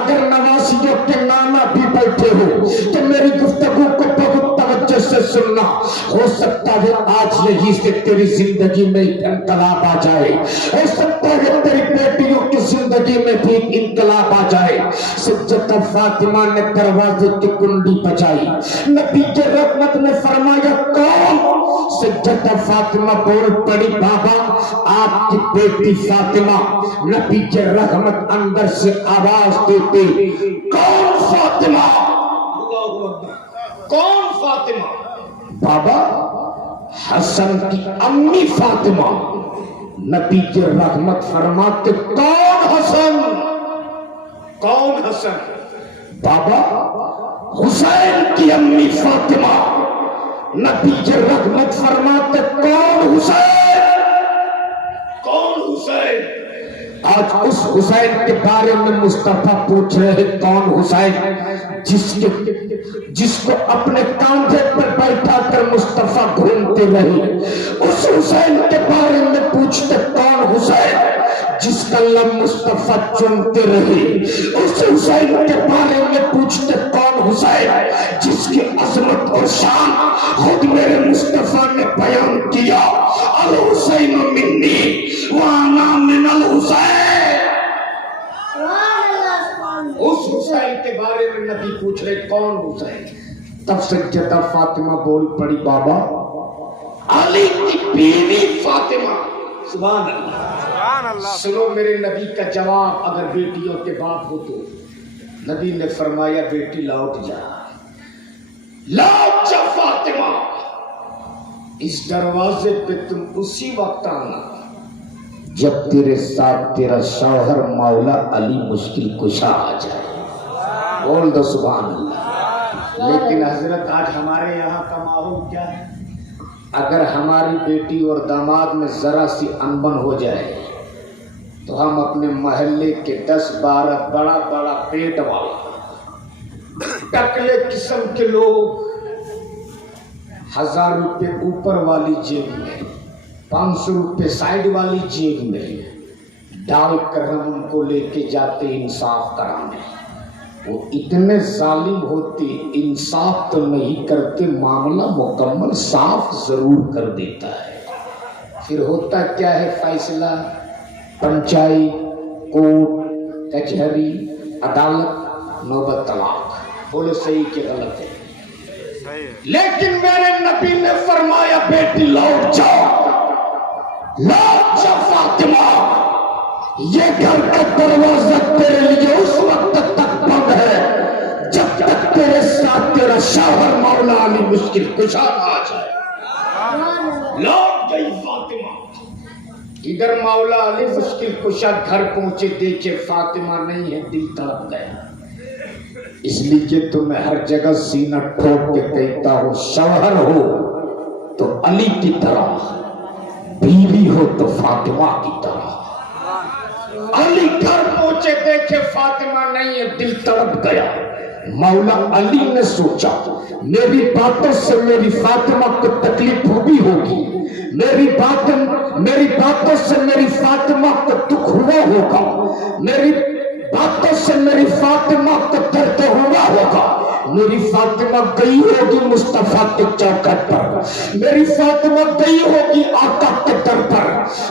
اگر نواسیوں کے نانا بھی بیٹھے ہو تو میری گفتگو کو بہت توجہ سے سننا۔ ہو سکتا ہے آج یہی سے تیری زندگی میں انقلاب آ جائے، ہو سکتا ہے تیری بیٹیوں کی زندگی میں بھی انقلاب آ جائے۔ سیدہ فاطمہ نے دروازے کی کنڈی بجائی، نبی کے رحمت نے فرمایا کون؟ سیدہ فاطمہ بول پڑی بابا آپ کی بیٹی فاطمہ۔ نبی کے رحمت اندر سے آواز دیتے کون فاطمہ؟ کون فاطمہ؟ بابا حسن کی امی فاطمہ۔ نبی کے رحمت فرماتے کون حسن؟ کون حسن؟ بابا حسین کی امی فاطمہ۔ نبی کے رحمت فرماتے کون حسین؟ کون حسین؟ آج اس حسین کے بارے میں مصطفیٰ پوچھ رہے ہیں کون حسین؟ جس کو اپنے کاندھے پر بیٹھا کر مصطفیٰ گھومتے رہے، اس حسین کے بارے میں پوچھتے کون حسین؟ جس کا لب مصطفیٰ چومتے رہے، اس حسین کے بارے میں پوچھتے کون حسین؟ جس کی عظمت اور شان خود میرے مصطفیٰ نے بیان کیا، الحسین منی وانا من الحسین۔ اس حسین کے بارے میں نبی پوچھ رہے کون حسین؟ تب سیدہ فاطمہ بول پڑی بابا علی کی بیوی فاطمہ۔ سبحان اللہ۔ سنو میرے نبی کا جواب اگر بیٹیوں کے باپ ہو تو۔ نبی نے فرمایا بیٹی لوٹ جا، لوٹ جا فاطمہ، اس دروازے پہ تم اسی وقت آنا جب تیرے ساتھ تیرا شوہر مولا علی مشکل کشا آ جائے۔ بول دو سبحان اللہ۔ لیکن حضرت آج ہمارے یہاں کا ماحول کیا ہے؟ اگر ہماری بیٹی اور داماد میں ذرا سی انبن ہو جائے تو ہم اپنے محلے کے 10-12 بڑا بڑا پیٹ والا ٹکلے قسم کے لوگ 1000 روپے اوپر والی جیب میں 500 روپے سائڈ والی جیب میں ڈال کر ہم ان کو لے کے جاتے انصاف کرانے۔ وہ اتنے ظالم ہوتے، انصاف تو نہیں کرتے، معاملہ مکمل صاف ضرور کر دیتا ہے۔ پھر ہوتا کیا ہے فیصلہ پنچایت، کورٹ، کچہری، عدالت، نوبت طلاق۔ بولو صحیح کہ غلط ہے؟ لیکن میرے نبی نے فرمایا بیٹی لوٹ جاؤ، لوٹ جا فاطمہ، یہ گھر کا دروازہ تیرے لیے اس وقت تک بند ہے جب تک تیرے ساتھ تیرا شوہر مولا علی مشکل کشا آ جائے۔ لوٹ گئی فاطمہ۔ ادھر مولا علی مشکل کشا گھر پہنچے، دیکھے فاطمہ نہیں ہے، دل تڑپ گیا۔ اس لیے تو میں ہر جگہ سینہ ٹھوک کے کہتا ہوں شوہر ہو تو علی کی طرح، بیوی ہو تو فاطمہ کی طرح۔ علی گھر پہنچے، دیکھے فاطمہ نہیں ہے، دل تڑپ گیا۔ مولا علی نے سوچا میری باتوں سے میری فاطمہ کو تکلیف ہوئی ہوگی، میری باتوں سے میری فاطمہ کو دکھ ہوا ہوگا، میری باتوں سے میری فاطمہ کو درد ہوا ہوگا، میری فاطمہ گئی ہوگی مصطفیٰ کے چوکھٹ پر، میری فاطمہ گئی ہوگی آقا کے در پر،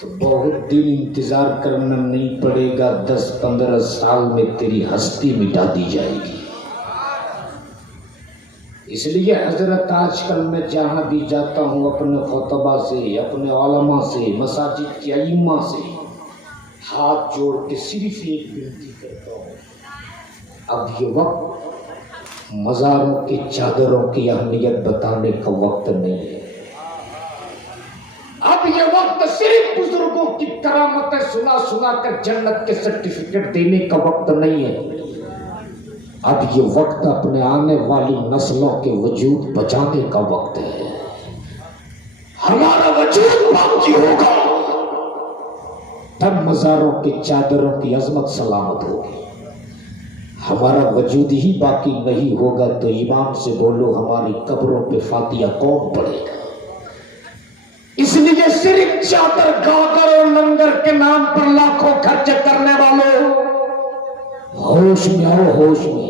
تو بہت دن انتظار کرنا نہیں پڑے گا، 10-15 سال میں تیری ہستی مٹا دی جائے گی۔ اس لیے حضرت آج کل میں جہاں بھی جاتا ہوں اپنے خطبہ سے، اپنے علماء سے، مساجد کے ائمہ سے ہاتھ جوڑ کے صرف ایک بنتی کرتا ہوں، اب یہ وقت مزاروں کی چادروں کی اہمیت بتانے کا وقت نہیں ہے، اب یہ وقت صرف بزرگوں کی کرامتیں سنا سنا کر جنت کے سرٹیفکیٹ دینے کا وقت نہیں ہے، اب یہ وقت اپنے آنے والی نسلوں کے وجود بچانے کا وقت ہے۔ ہمارا وجود باقی ہوگا تب مزاروں کی چادروں کی عظمت سلامت ہوگی، ہمارا وجود ہی باقی نہیں ہوگا تو ایمان سے بولو ہماری قبروں پہ فاتحہ کون پڑھے گا؟ اس لیے صرف چادر گاگر اور لنگر کے نام پر لاکھوں خرچ کرنے والوں، ہوش میں آؤ، ہوش میں۔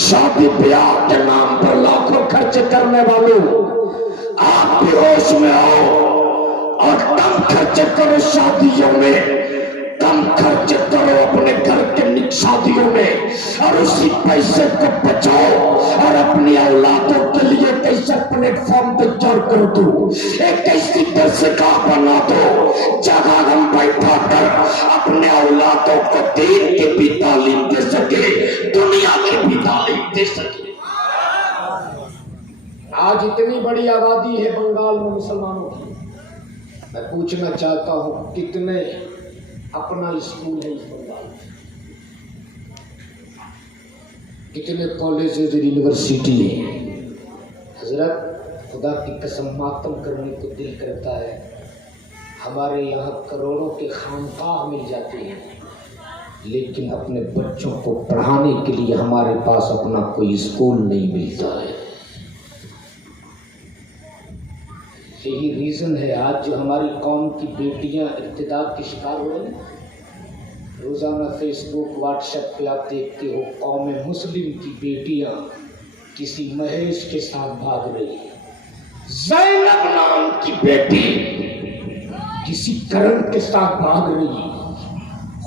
شادی بیاہ کے نام پر لاکھوں خرچ کرنے والوں، آپ بھی ہوش میں آؤ اور کم خرچ کرو شادیوں میں، کم خرچ کرو اپنے گھر کے شادیوں میں، اور اسی پیسے کو بچاؤ اور اپنی اولادوں کے لیے کیسے پلیٹ فارم تیار کر دو، ایک ایسی درسگاہ بنا دو جگہ ہم بیٹھا کر اپنے اولادوں کو دین کی بھی تعلیم دے سکے، دنیا کی بھی تعلیم دے سکے۔ آج اتنی بڑی آبادی ہے بنگال میں مسلمانوں کی، میں پوچھنا چاہتا ہوں کتنے اپنا اسکول ہے اس بنگال میں، کتنے کالجز اور یونیورسٹی ہیں؟ حضرت خدا کی قسم ماتم کرنے کو دل کرتا ہے، ہمارے یہاں کروڑوں کے خانقاہ مل جاتے ہیں لیکن اپنے بچوں کو پڑھانے کے لیے ہمارے پاس اپنا کوئی اسکول نہیں ملتا ہے۔ یہی ریزن ہے آج جو ہماری قوم کی بیٹیاں ارتداد کے شکار ہو رہی ہیں۔ روزانہ فیس بک واٹس ایپ پہ آپ دیکھتے ہو قوم مسلم کی بیٹیاں کسی مہیش کے ساتھ بھاگ رہی ہیں، زینب نام کی بیٹی کسی کرن کے ساتھ بھاگ رہی ہے۔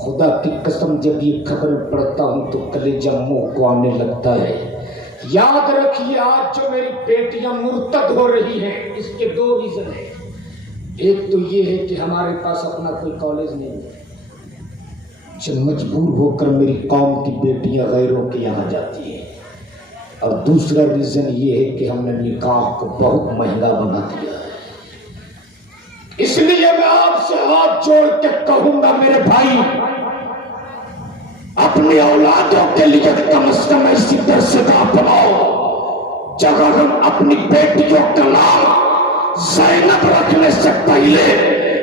خدا کی قسم جب یہ خبر پڑھتا ہوں تو کلیجہ منہ کو آنے لگتا ہے۔ یاد رکھیے آج جو میری بیٹیاں مرتد ہو رہی ہیں اس کے 2 ریزن ہیں، ایک تو یہ ہے کہ ہمارے پاس اپنا کوئی کالج نہیں ہے، جو مجبور ہو کر میری قوم کی بیٹیاں غیروں کے یہاں جاتی ہیں، اور دوسرا ریزن یہ ہے کہ ہم نے نکاح کو بہت مہنگا بنا دیا ہے۔ اس لیے میں آپ سے ہاتھ جوڑ کے کہوں گا میرے بھائی، اپنی اولادوں کے لیے کم از کم ایسی درسگاہ بناؤ جگہ ہم اپنی بیٹیوں کا نام زینب رکھنے سے پہلے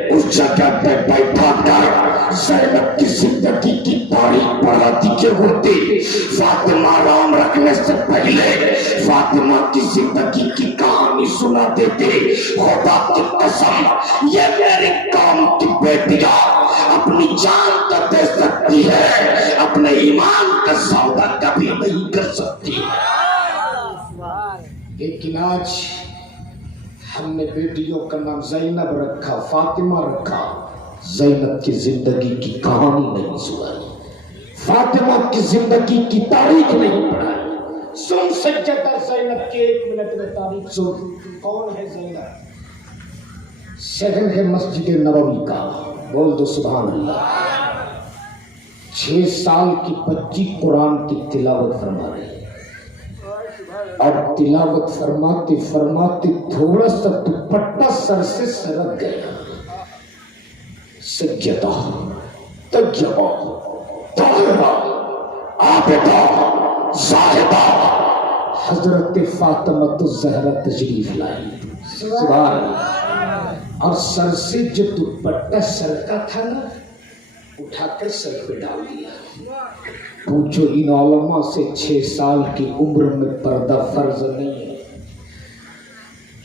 اس جگہ پہ بیٹھا کر زینب کی زندگی کی تاریخ پڑھا دیجیے ہوتی، فاطمہ نام رکھنے سے پہلے فاطمہ کی زندگی کی کہانی سنا دیتے۔ خدا کی قسم یہ میری قوم کی بیٹیاں اپنی جان تو دے سکتی ہے، اپنے ایمان کا سودا کبھی نہیں کر سکتی، لیکن آج ہم نے بیٹیوں کا نام زینب رکھا، فاطمہ رکھا، زینب کی زندگی کی کہانی نہیں سنائی، فاطمہ کی زندگی کی تاریخ نہیں پڑھائی۔ سن سجدہ زینب کے 1 منٹ میں تاریخ سن، کون ہے زینب؟ شہر ہے مسجد نبوی کا، بول دو سبحان اللہ۔ 6 سال کی بچی قرآن کی تلاوت فرما رہی ہے، اور تلاوت فرماتے فرماتے تھوڑا سا دوپٹہ سر سے سرک گیا۔ سجدہ، طیبہ، طاہرہ، عابدہ، زاہدہ حضرت فاطمہ الزہرا تشریف لائی، سبحان اللہ۔ اور سر سے جو دوپٹہ سرکا تھا نا اٹھا کر سر پہ ڈال دیا۔ پوچھو ان علماء سے 6 سال کی عمر میں پردہ فرض نہیں ہے،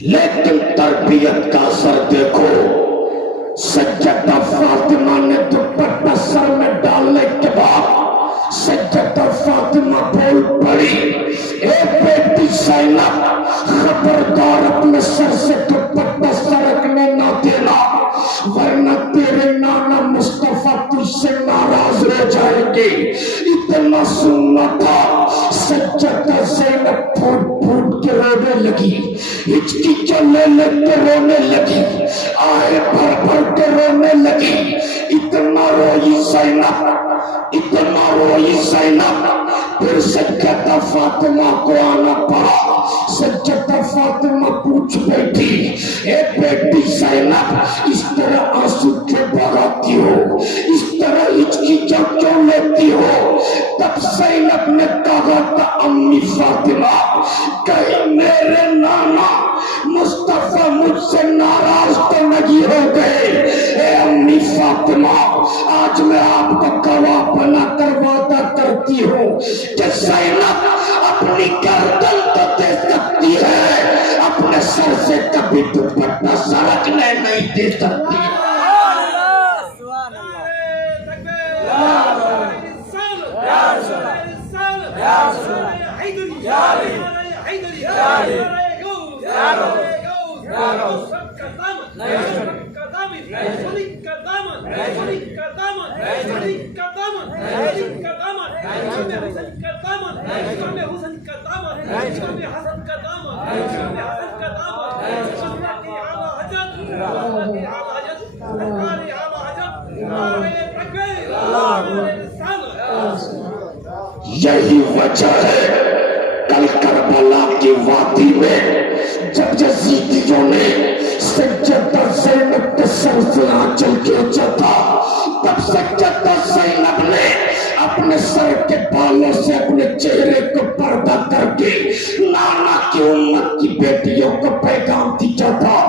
لیکن تربیت کا اثر دیکھو۔ سجدہ فاطمہ نے دوپٹہ سر میں ڈالنے کے بعد سجدہ فاطمہ بول پڑی، اے بیٹی زینب خبردار اپنے سر سے دوپٹہ سرکنے نہ دینا، ورنہ گے. اتنا سننا تھا سجدہ زینب پھوٹ پھوٹ کے رونے لگی, ہچکی چلنے لگ کے رونے لگی, آئے بھر بھر کے رونے لگی. اتنا روئی زینب, اتنا روئی زینب, پھر سجدہ فاطمہ کو آنا پڑا. سجدہ فاطمہ پوچھ بیٹھی, اے بیٹی زینب, اس طرح آنسو کیوں بہاتی ہو, اس طرح ہچکی کیوں لیتی ہو؟ تب زینب نے کہا تھا امی فاطمہ, کہیں میرے نانا مصطفیٰ مجھ سے ناراض تو نہیں ہو گئے. اے امی فاطمہ, آج میں آپ کو گواہ بنا کر وعدہ کرتی ہوں کہ زینب اپنی گردن تو دے سکتی ہے, اپنے سر سے کبھی دوپٹہ سرکنے نہیں دے سکتی. یہی وجہ ہے کل کربلا کی وادی میں جب یزیدیوں نے سجدہ زینب کے سر سے آنچل کھینچا تھا, تب سجدہ زینب نے اپنے سر کے بالوں سے اپنے چہرے کو پردہ کر کے نانا کی امت کی بیٹیوں کو پیغام دیا تھا,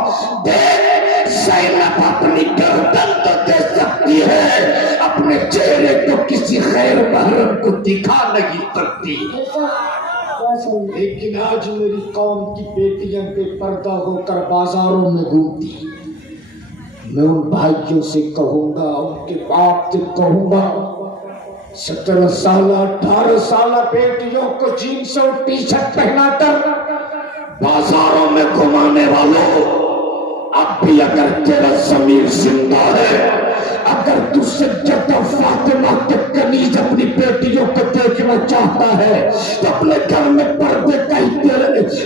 دیکھ زینب اپنی گردن تو دے سکتی ہے, اپنے چہرے کو کسی غیر محرم کو دکھا نہیں سکتی. لیکن آج میری قوم کی بیٹیاں بے پردہ ہو کر بازاروں میں گھومتی. میں ان بھائیوں سے کہوں گا, ان کے باپ سے کہوں گا, 17 سالہ 18 سالہ بیٹیوں کو جینس اور ٹی شرٹ پہنا کر بازاروں میں گھمانے والوں, اب بھی اگر تیرا ضمیر زندہ ہے, اگر تو سجدہ فاطمہ کے کنیز اپنی بیٹیوں کو دیکھنا چاہتا ہے تو اپنے گھر میں پردے کا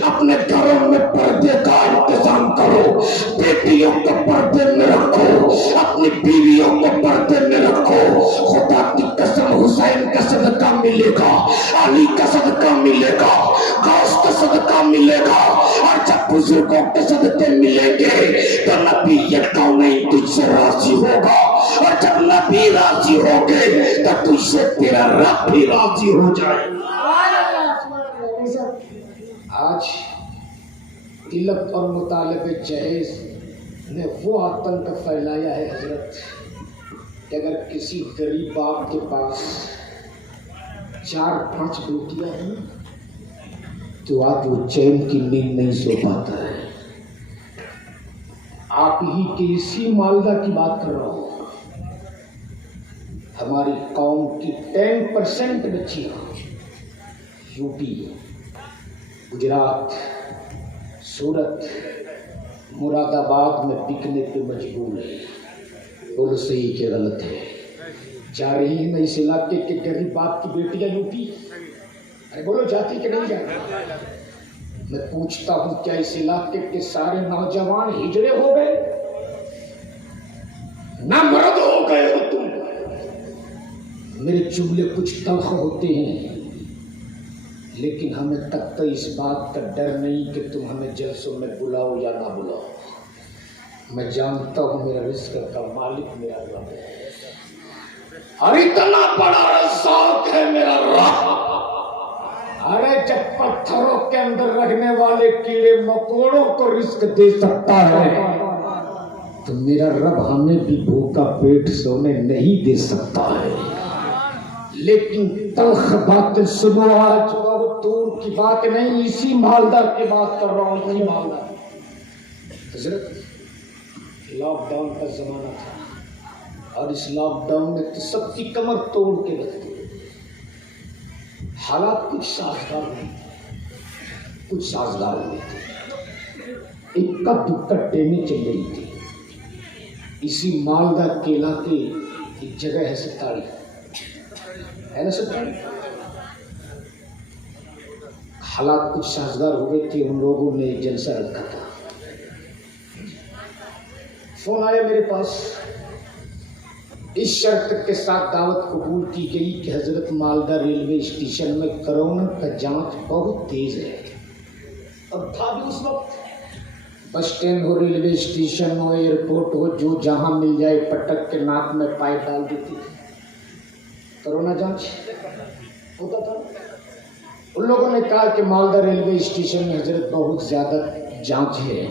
اپنے گھروں میں پردے کا انتظام کرو. بیٹیوں کو پردے میں رکھو, اپنی بیویوں کو پردے میں رکھو. خدا کی قسم حسین کا صدقہ ملے گا, علی کا صدقہ ملے گا, غوث کا صدقہ ملے گا, اور جب بزرگوں کے صدقے ملیں گے تو نبی کونین تجھ سے راضی ہوگا, اور جب نبی راضی ہوگے تو تجھ سے تیرا رب بھی راضی ہو جائے. آج علم اور مطالب جہیز نے وہ آتنک پھیلایا ہے حضرت کہ اگر کسی غریب باپ کے پاس 4-5 بیٹیاں ہیں تو آج وہ چین کی نیند نہیں سو پاتا ہے. آپ ہی کی اسی مالدہ کی بات کر رہا ہوں. ہماری قوم کی 10% بچیاں یو پی, گجرات, سورت, مراد آباد میں بکنے پہ مجبور ہے. بولو صحیح کہ غلط ہے؟ جا رہی ہیں میں اس علاقے کے غریب باپ کی بیٹیاں یو پی, ارے بولو جاتی کہ نہیں جاتی؟ میں پوچھتا ہوں کیا اس علاقے کے سارے نوجوان ہجڑے ہو گئے؟ نہ مرد ہو گئے ہو تم. میرے جملے کچھ تلخ ہوتے ہیں, لیکن ہمیں تب تک اس بات کا ڈر نہیں کہ تم ہمیں جلسوں میں بلاؤ یا نہ بلاؤ. میں جانتا ہوں میرا رزق کا مالک میرا رب ہے, اور اتنا بڑا رزاق ہے میرا رب. ارے جب پتھروں کے اندر رہنے والے کیڑے مکوڑوں کو رزق دے سکتا ہے تو میرا رب ہمیں بھی بھوکا پیٹ سونے نہیں دے سکتا ہے. لیکن تلخ باتیں سنو, آج بہت دور کی بات نہیں, اسی مالدار کی بات کر رہا ہوں. اسی مالدار حضرت, لاک ڈاؤن کا زمانہ تھا, اور اس لاک ڈاؤن میں تو سب کی کمر توڑ کے رکھتے. حالات کچھ سازگار نہیں تھے, کچھ سازگار نہیں تھے. اکا دکا ٹرینیں چل رہی تھی. اسی مالدہ کے علاقے ایک جگہ ہے 47, ہے نا سب؟ حالات کچھ سازگار ہو گئے تھے، ان لوگوں نے جلسہ رکھا تھا، فون آیا میرے پاس، اس شرط کے ساتھ دعوت قبول کی گئی کہ حضرت مالدہ ریلوے اسٹیشن میں کرونا کا جانچ بہت تیز ہے۔ اب تھا بھی اس وقت بس اسٹینڈ ہو، ریلوے اسٹیشن ہو، ایئرپورٹ ہو، جو جہاں مل جائے پٹک کے ناک میں پائپ ڈال دیتی تھی، کرونا جانچ ہوتا تھا۔ ان لوگوں نے کہا کہ مالدہ ریلوے اسٹیشن میں حضرت بہت زیادہ جانچ ہے،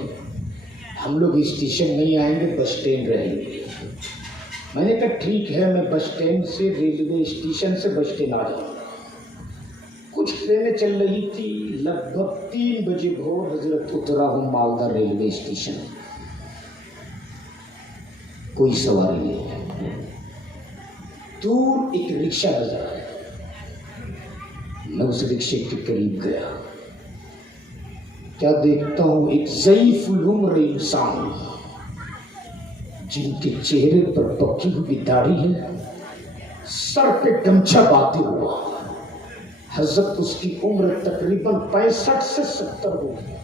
ہم لوگ اسٹیشن نہیں آئیں گے، بس اسٹینڈ رہیں گے۔ میں نے کہا ٹھیک ہے، میں بس اسٹینڈ سے ریلوے اسٹیشن سے بس اسٹینڈ آ جاؤں گا۔ کچھ ٹرینیں چل رہی تھی، لگ بھگ 3 بجے بھور حضرت اترا ہوں مالدہ ریلوے اسٹیشن، کوئی سواری نہیں، دور ایک رکشہ نظر آیا، میں اس رکشے کے قریب گیا، کیا دیکھتا ہوں ایک ضعیف العمر انسان جن کے چہرے پر پکی ہوئی داڑھی ہے، سر پہ گمچھا باندھے ہوا، حضرت اس کی عمر تقریباً 65 سے 70 ہوگی۔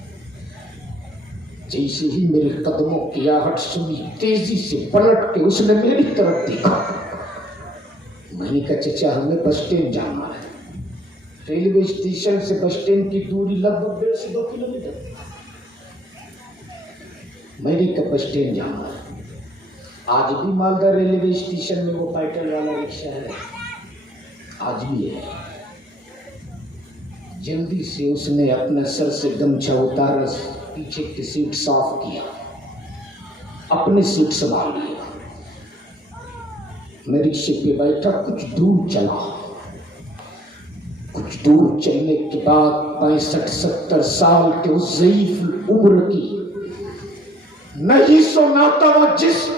جیسے ہی میرے قدموں کی آہٹ سنی، تیزی سے پلٹ کے اس نے میری طرف دیکھا۔ میں نے کہا چچا ہمیں بس اسٹینڈ جانا ہے، ریلوے اسٹیشن سے بس اسٹینڈ کی دوری لگ بھگ 1.5 سے 2 کلومیٹر۔ میں نے کہا بس اسٹینڈ جانا ہے۔ آج بھی مالدہ ریلوے اسٹیشن میں وہ پیٹرن والا رکشہ ہے، آج بھی ہے۔ جلدی سے اس نے اپنے سر سے گمچھا اتارا، پیچھے کی سیٹ صاف کیا، اپنی سیٹ سنبھال لیا۔ میں رکشے پہ بیٹھا، کچھ دور چلا، کچھ دور چلنے کے بعد 65-70 سال کے اس ضعیف عمر کی نہیں سناتا ہوا جسم،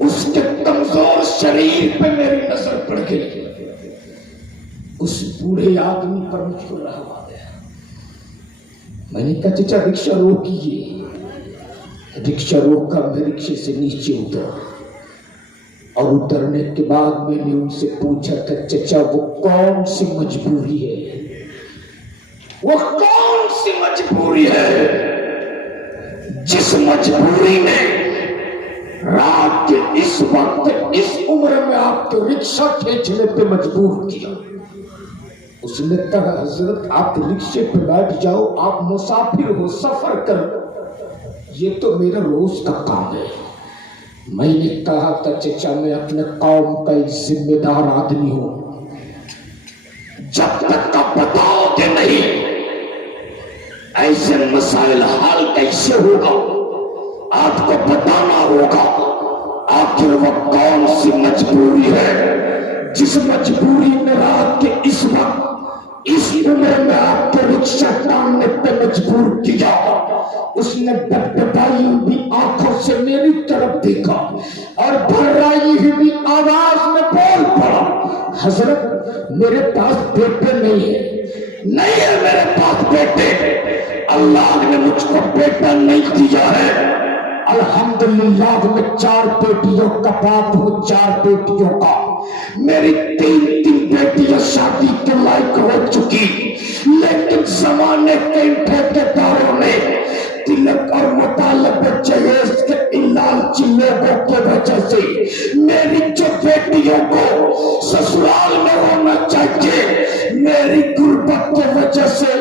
اس کے کمزور شریر پہ میری نظر پڑ گئی۔ اس بوڑھے آدمی پر مجھ کو رحم آ گیا۔ میں نے کہا چچا رکشہ روکیے، رکشہ روکا، میں رکشے سے نیچے اترا، اور اترنے کے بعد میں نے ان سے پوچھا تھا چچا وہ کون سی مجبوری ہے، وہ کون سی مجبوری ہے جس مجبوری میں رات کے اس وقت اس عمر میں آپ کو رکشہ کھینچنے پہ مجبور کیا۔ اس نے کہا حضرت آپ رکشے پہ بیٹھ جاؤ، آپ مسافر ہو، سفر کرو، یہ تو میرا روز کا کام ہے۔ میں نے کہا تھا چچا میں اپنے قوم کا ایک ذمہ دار آدمی ہوں، جب تک آپ بتاؤ کہ نہیں ایسے مسائل حل کیسے ہوگا، آپ کو بتانا ہوگا آخر وہ کون سی مجبوری ہے جس مجبوری میں رات کے اس وقت اس عمر میں آپ کو رکشہ ٹانگنے پہ مجبور کیا۔ اس نے بٹبٹائی ہوئی آنکھوں سے میری طرف دیکھا اور بھرائی ہوئی آواز میں بول پڑا حضرت میرے پاس بیٹے نہیں ہے میرے پاس بیٹے، اللہ نے مجھ کو بیٹا نہیں دیا ہے، الحمدللہ میں 4 بیٹیوں کا باپ ہوں، 4 بیٹیوں کا، میری 3 بیٹیاں شادی کے لائق ہو چکی، لیکن زمانے کے ٹھیکیداروں نے تلک اور مطالبہ جہیز کے ان لالچی لوگوں کی وجہ سے میری جو بیٹیوں کو سسرال میں ہونا چاہیے، میری غربت کی وجہ سے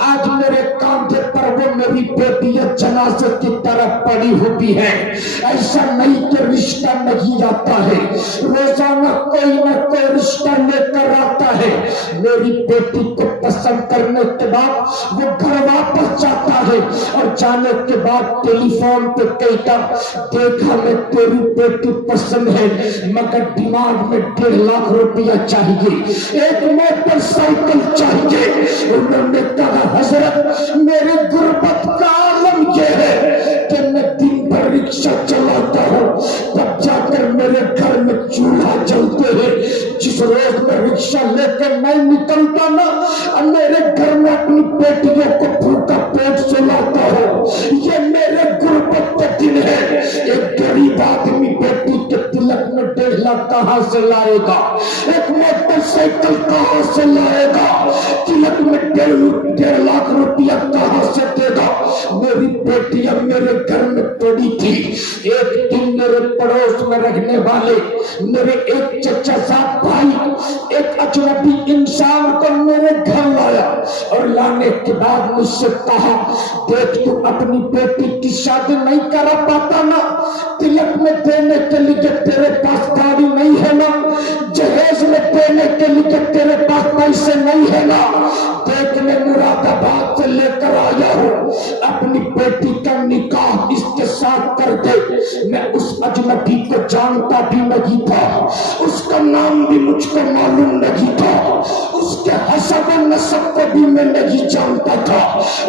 آج میرے کاندھے پر وہ میری بیٹیاں جنازے کی طرح پڑی ہوتی ہیں۔ ایسا نہیں کہ رشتہ نہیں آتا ہے، روزانہ کوئی نہ کوئی رشتہ لے کر آتا ہے۔ میری بیٹی کو پسند کرنے کے بعد وہ گھر واپس جاتا ہے اور جانے کے بعد ٹیلی فون پہ کہتا دیکھا میں تیری بیٹی پسند ہے مگر ڈیمانڈ میں 1.5 لاکھ روپیہ چاہیے، ایک موٹر سائیکل چاہیے۔ انہوں نے کہا حضرت میرے غربت کا عالم یہ ہے کہ میں دن بھر رکشہ چلاتا ہوں، تب جا کر میرے گھر میں چولہا جلتے ہیں، جس روز میں رکشہ لے کے میں نکلتا نا میرے گھر میں اپنی بیٹیوں کو بھوکا پیٹ سلاتا ہوں، یہ میرے غربت کے دن ہے. ایک غریب آدمی بیٹی کے تلک میں 1.5 لاکھ کہاں سے لائے گا؟ ایک موٹر سائیکل کہاں سے لائے گا؟ تلک میں 1.5 لاکھ روپیہ کہاں سے دے گا؟ میری بیٹی اب میرے گھر میں پڑی تھی. ایک دن میرے پڑوس میں رہنے والے میرے ایک چچا صاحب بھائی ایک اجنبی انسان کو میرے گھر لایا اور لانے کے بعد مجھ سے کہا دیکھ تو اپنی بیٹی کی شادی نہیں کرا پاتا نا, تلک میں دینے کے لیے تیرے پاس گاڑی نہیں ہے نا, جہیز میں دینے کے لیے تیرے پاس پیسے نہیں ہے نا, دیکھ میں مراد آباد سے لے کر آیا ہوں, اپنی بیٹی کا نکاح اس کے ساتھ کر دے. میں اس اجنبی کو جانتا بھی نہیں تھا, اس کا نام بھی مجھ کو معلوم نہیں تھا, اس کے حسب و نسب کو بھی میں نہیں جانتا تھا,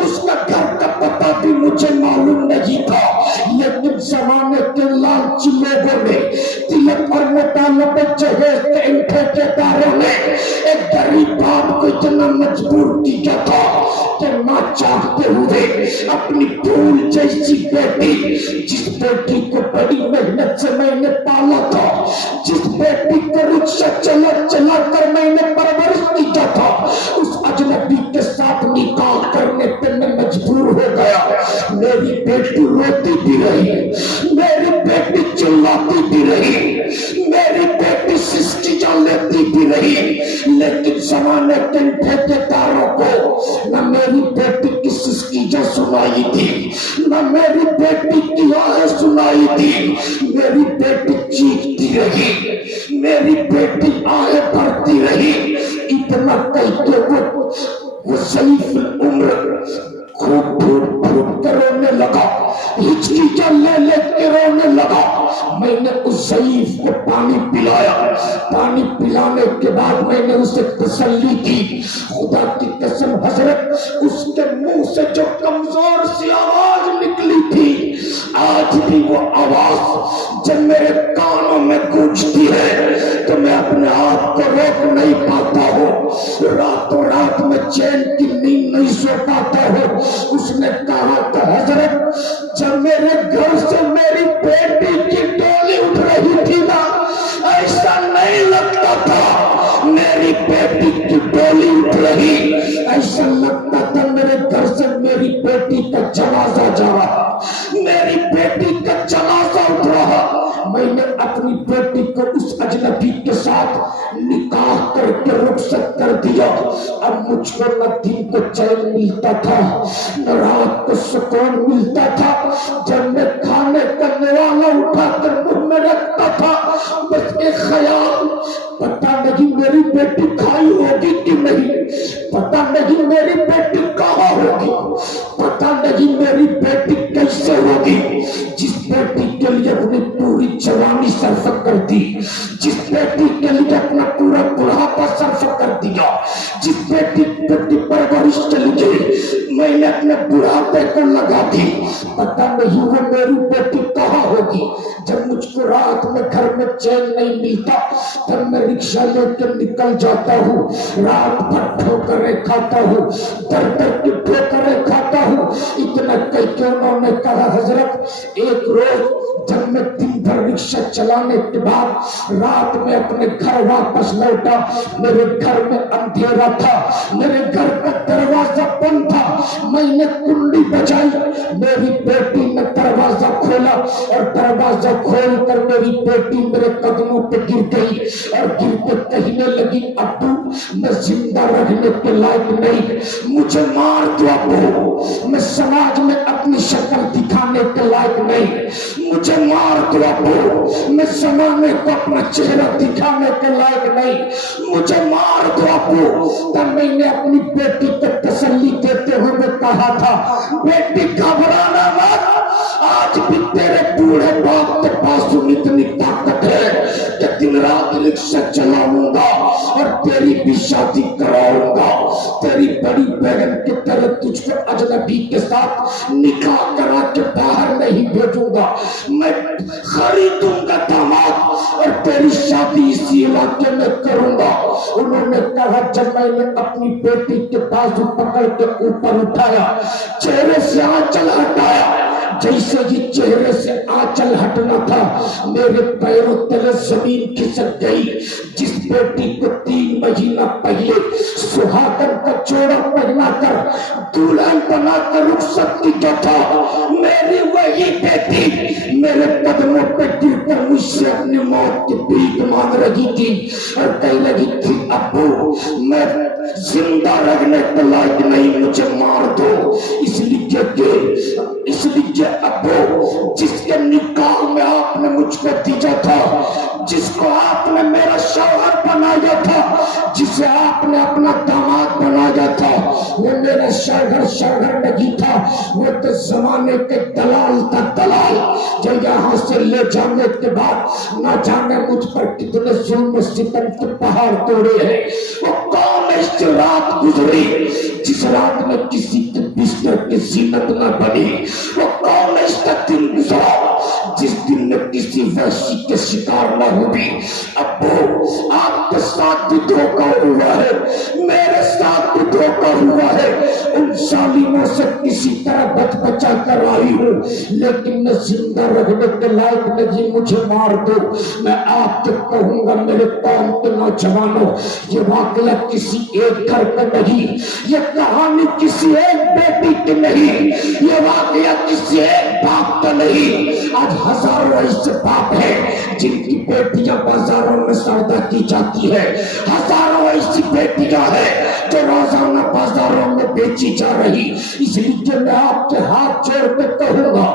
اس کا گھر کا پتہ بھی مجھے معلوم نہیں تھا. لیکن زمانے کے لالچی لوگوں نے تلک اور مطالبے جہیز کے ان ٹھیکیداروں نے ایک غریب باپ کو اتنا مجبور کیا تھا کہ نہ چاہتے ہوئے اپنی پھول جیسی بیٹی, جس بیٹی کو بڑی محنت سے میں نے پالا تھا, جس بیٹی کو رکشہ چلا چلا کر میں نے پرورش کیا تھا, اس اجنبی کے ساتھ نکاح کرنے پہ میں مجبور ہو گیا. میری بیٹی روتی بھی رہی, میری بیٹی چلاتی بھی رہی, میری بیٹی سسکیاں لیتی بھی رہی, لیکن زمانے کے ٹھیکیداروں کو نہ میری بیٹی کی سسکیاں سنائی تھی, نہ میری بیٹی کی آہیں سنائی تھی. میری بیٹی چیختی رہی, میری بیٹی آہیں بھرتی رہی. اتنا کہہ کے وہ ضعیف العمر خوب پھوٹ پھوٹ کر رونے لگا, ہچکیاں لے لے کے رونے لگا. میں نے اس ضعیف کو پانی پلایا, پانی پلانے کے بعد میں نے اسے تسلی کی. خدا کی قسم حضرت, اس کے منہ سے جو کمزور سی آواز نکلی تھی, آج بھی وہ آواز جب میرے کانوں میں گونجتی ہے تو میں اپنے آپ کو روک نہیں پاتا ہوں, راتوں رات میں چین کی نیند نہیں سو پاتا ہوں. اس نے کہا کہ حضرت جب میرے گھر سے میری بیٹی کی ڈولی اٹھ رہی تھی نا, ایسا نہیں لگتا تھا میری بیٹی کی ڈولی اٹھ رہی, ایسا لگتا تھا میرے گھر سے میری بیٹی کا جنازہ جا رہا, میری بیٹی کا جنازہ اٹھ رہا. میں نے اپنی بیٹی کو اس اجنبی کے ساتھ نکاح کر کے رخصت کر دیا. اب مجھ کو نہ دن کو چین ملتا تھا, نہ رات کو سکون ملتا تھا. جب میں کھانے کا نوالا اٹھا کر منہ میں رکھتا تھا, بس ایک خیال, پتہ نہیں میری بیٹی کھائی ہوگی کہ نہیں, پتہ نہیں میری بیٹی کہاں ہوگی, پتہ نہیں میری بیٹی کیسے ہوگی. جس بیٹی کے لیے اپنی پوری جوانی صرف کر دی, جس بیٹی کے لیے اپنا پورا بڑھاپا صرف کر دیا, جس بیٹی کی پرورش کے لیے میں نے اپنے بڑھاپے کو لگا دی, پتہ نہیں وہ میری بیٹی کہاں ہوگی. جب مجھ کو رات میں گھر میں چین نہیں ملتا تب میں رکشہ لے کے نکل جاتا ہوں, رات بھر ٹھوکریں کھاتا ہوں, در در کی ٹھوکریں کھاتا ہوں. اتنا کہہ کے انہوں نے کہا حضرت ایک روز جب میں دن بھر رکشہ چلانے کے بعد رات میں اپنے گھر واپس لوٹا, میرے گھر میں اندھیرا تھا, میرے گھر کا دروازہ بند تھا. میں نے کنڈی بجائی, میری بیٹی نے دروازہ کھولا اور دروازہ کھول کر میری بیٹی میرے قدموں پہ گر گئی اور گر کے کہنے لگی ابو میں زندہ رہنے کے لائق نہیں, مجھے مار دو ابو, میں سماج میں اپنی شکل دکھانے کے لائق نہیں, مجھے مار دو ابو, میں زمانے کو اپنا چہرہ دکھانے کے لائق نہیں, مجھے مار دو ابو. تب میں نے اپنی بیٹی کو تسلی دیتے ہوئے کہا تھا بیٹی گھبرانا مت, آج بھی تیرے بوڑھے باپ کے پاس اتنی طاقت ہے کہ دن رات رکشہ چلاؤں گا اور تیری بھی شادی کراؤں گا, تیری بڑی بہن کی طرح تجھ کو اجنبی کے ساتھ نکاح کرا کے باہر نہیں بھیجوں گا, میں خریدوں گا داماد اور تیری شادی اسی علاقے میں کروں گا. انہوں نے کہا جب میں نے اپنی بیٹی کے بازو پکڑ کے اوپر اٹھایا, چہرے سے آنچل ہٹایا, جیسے یہ چہرے سے آنچل ہٹنا تھا میرے پیروں تلے زمین کھسک گئی. جس بیٹی کو 3 مہینہ پہلے سہاگن کا جوڑا پہنا کر دلہن بنا کر رخصت کی جو تھا میری وہی بیٹی میرے قدموں پہ گر کر مجھ سے اپنی موت کی بھیک مانگ رہی تھی اور کہنے لگی تھی ابو میں زندہ رہنے کے لائق نہیں, مجھے مار دو. اس لیے ابو جس کے نکاح میں آپ نے مجھ کو دیجا تھا, جس کو آپ نے میرا شوہر بنایا تھا, جسے آپ نے اپنا داماد بنایا تھا, وہ میرا شوہر نہیں تھا, وہ تو زمانے کے دلال تھا, دلال جو یہاں سے لے جانے کے بعد نہ جانے مجھ پر کتنے ظلم و ستم کے پہاڑ توڑے ہیں. وہ کون اس رات گزری جس رات میں کسی کے بستر کی زینت نہ بنی, وہ کون اس کا دن گزرا جس دن میں کسی وحشی کے شکار نہ ہوئی. ابو آپ کے ساتھ بھی دھوکہ ہوا ہے, میرے ساتھ بھی دھوکہ ہوا ہے, ان ظالموں سے کسی طرح بچ بچا کر آئی ہوں, لیکن میں زندہ رہنے کے لائق نہیں, مجھے مار دو. میں آپ کو کہوں گا میرے قوم کے نوجوانوں, یہ واقعہ کسی ایک گھر کا نہیں, یہ کہانی کسی ایک بیٹی کی نہیں, یہ واقعہ کسی ایک باپ کا نہیں. آج ہزاروں ایسے باپ ہیں جن کی بیٹیاں بازاروں میں سودا کی جاتی ہے, ہزاروں ایسی بیٹیاں ہیں جو روزانہ بازاروں میں بیچی جا رہی. اس لیے میں آپ کے ہاتھ جوڑ کے کہوں گا,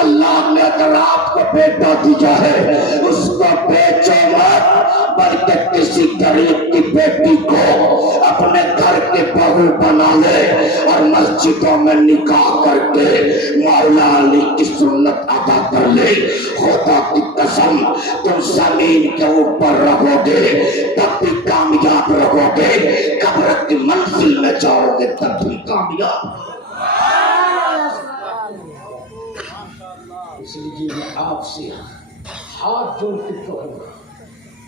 اللہ نے اگر آپ کو بیٹا دیا ہے اس کو بیچو مت, بلکہ کسی غریب کی بیٹی کو اپنے گھر کے بہو بنا لے اور مسجدوں میں نکاح کر کے مولا علی کی سنت ادا کر لے. خدا کی قسم تم زمین کے اوپر رہو گے تب بھی کامیاب رہو گے, قبر کی منزل میں جاؤ گے تب بھی کامیاب. اس لیے میں آپ سے ہاتھ جوڑ کے کہوں گا,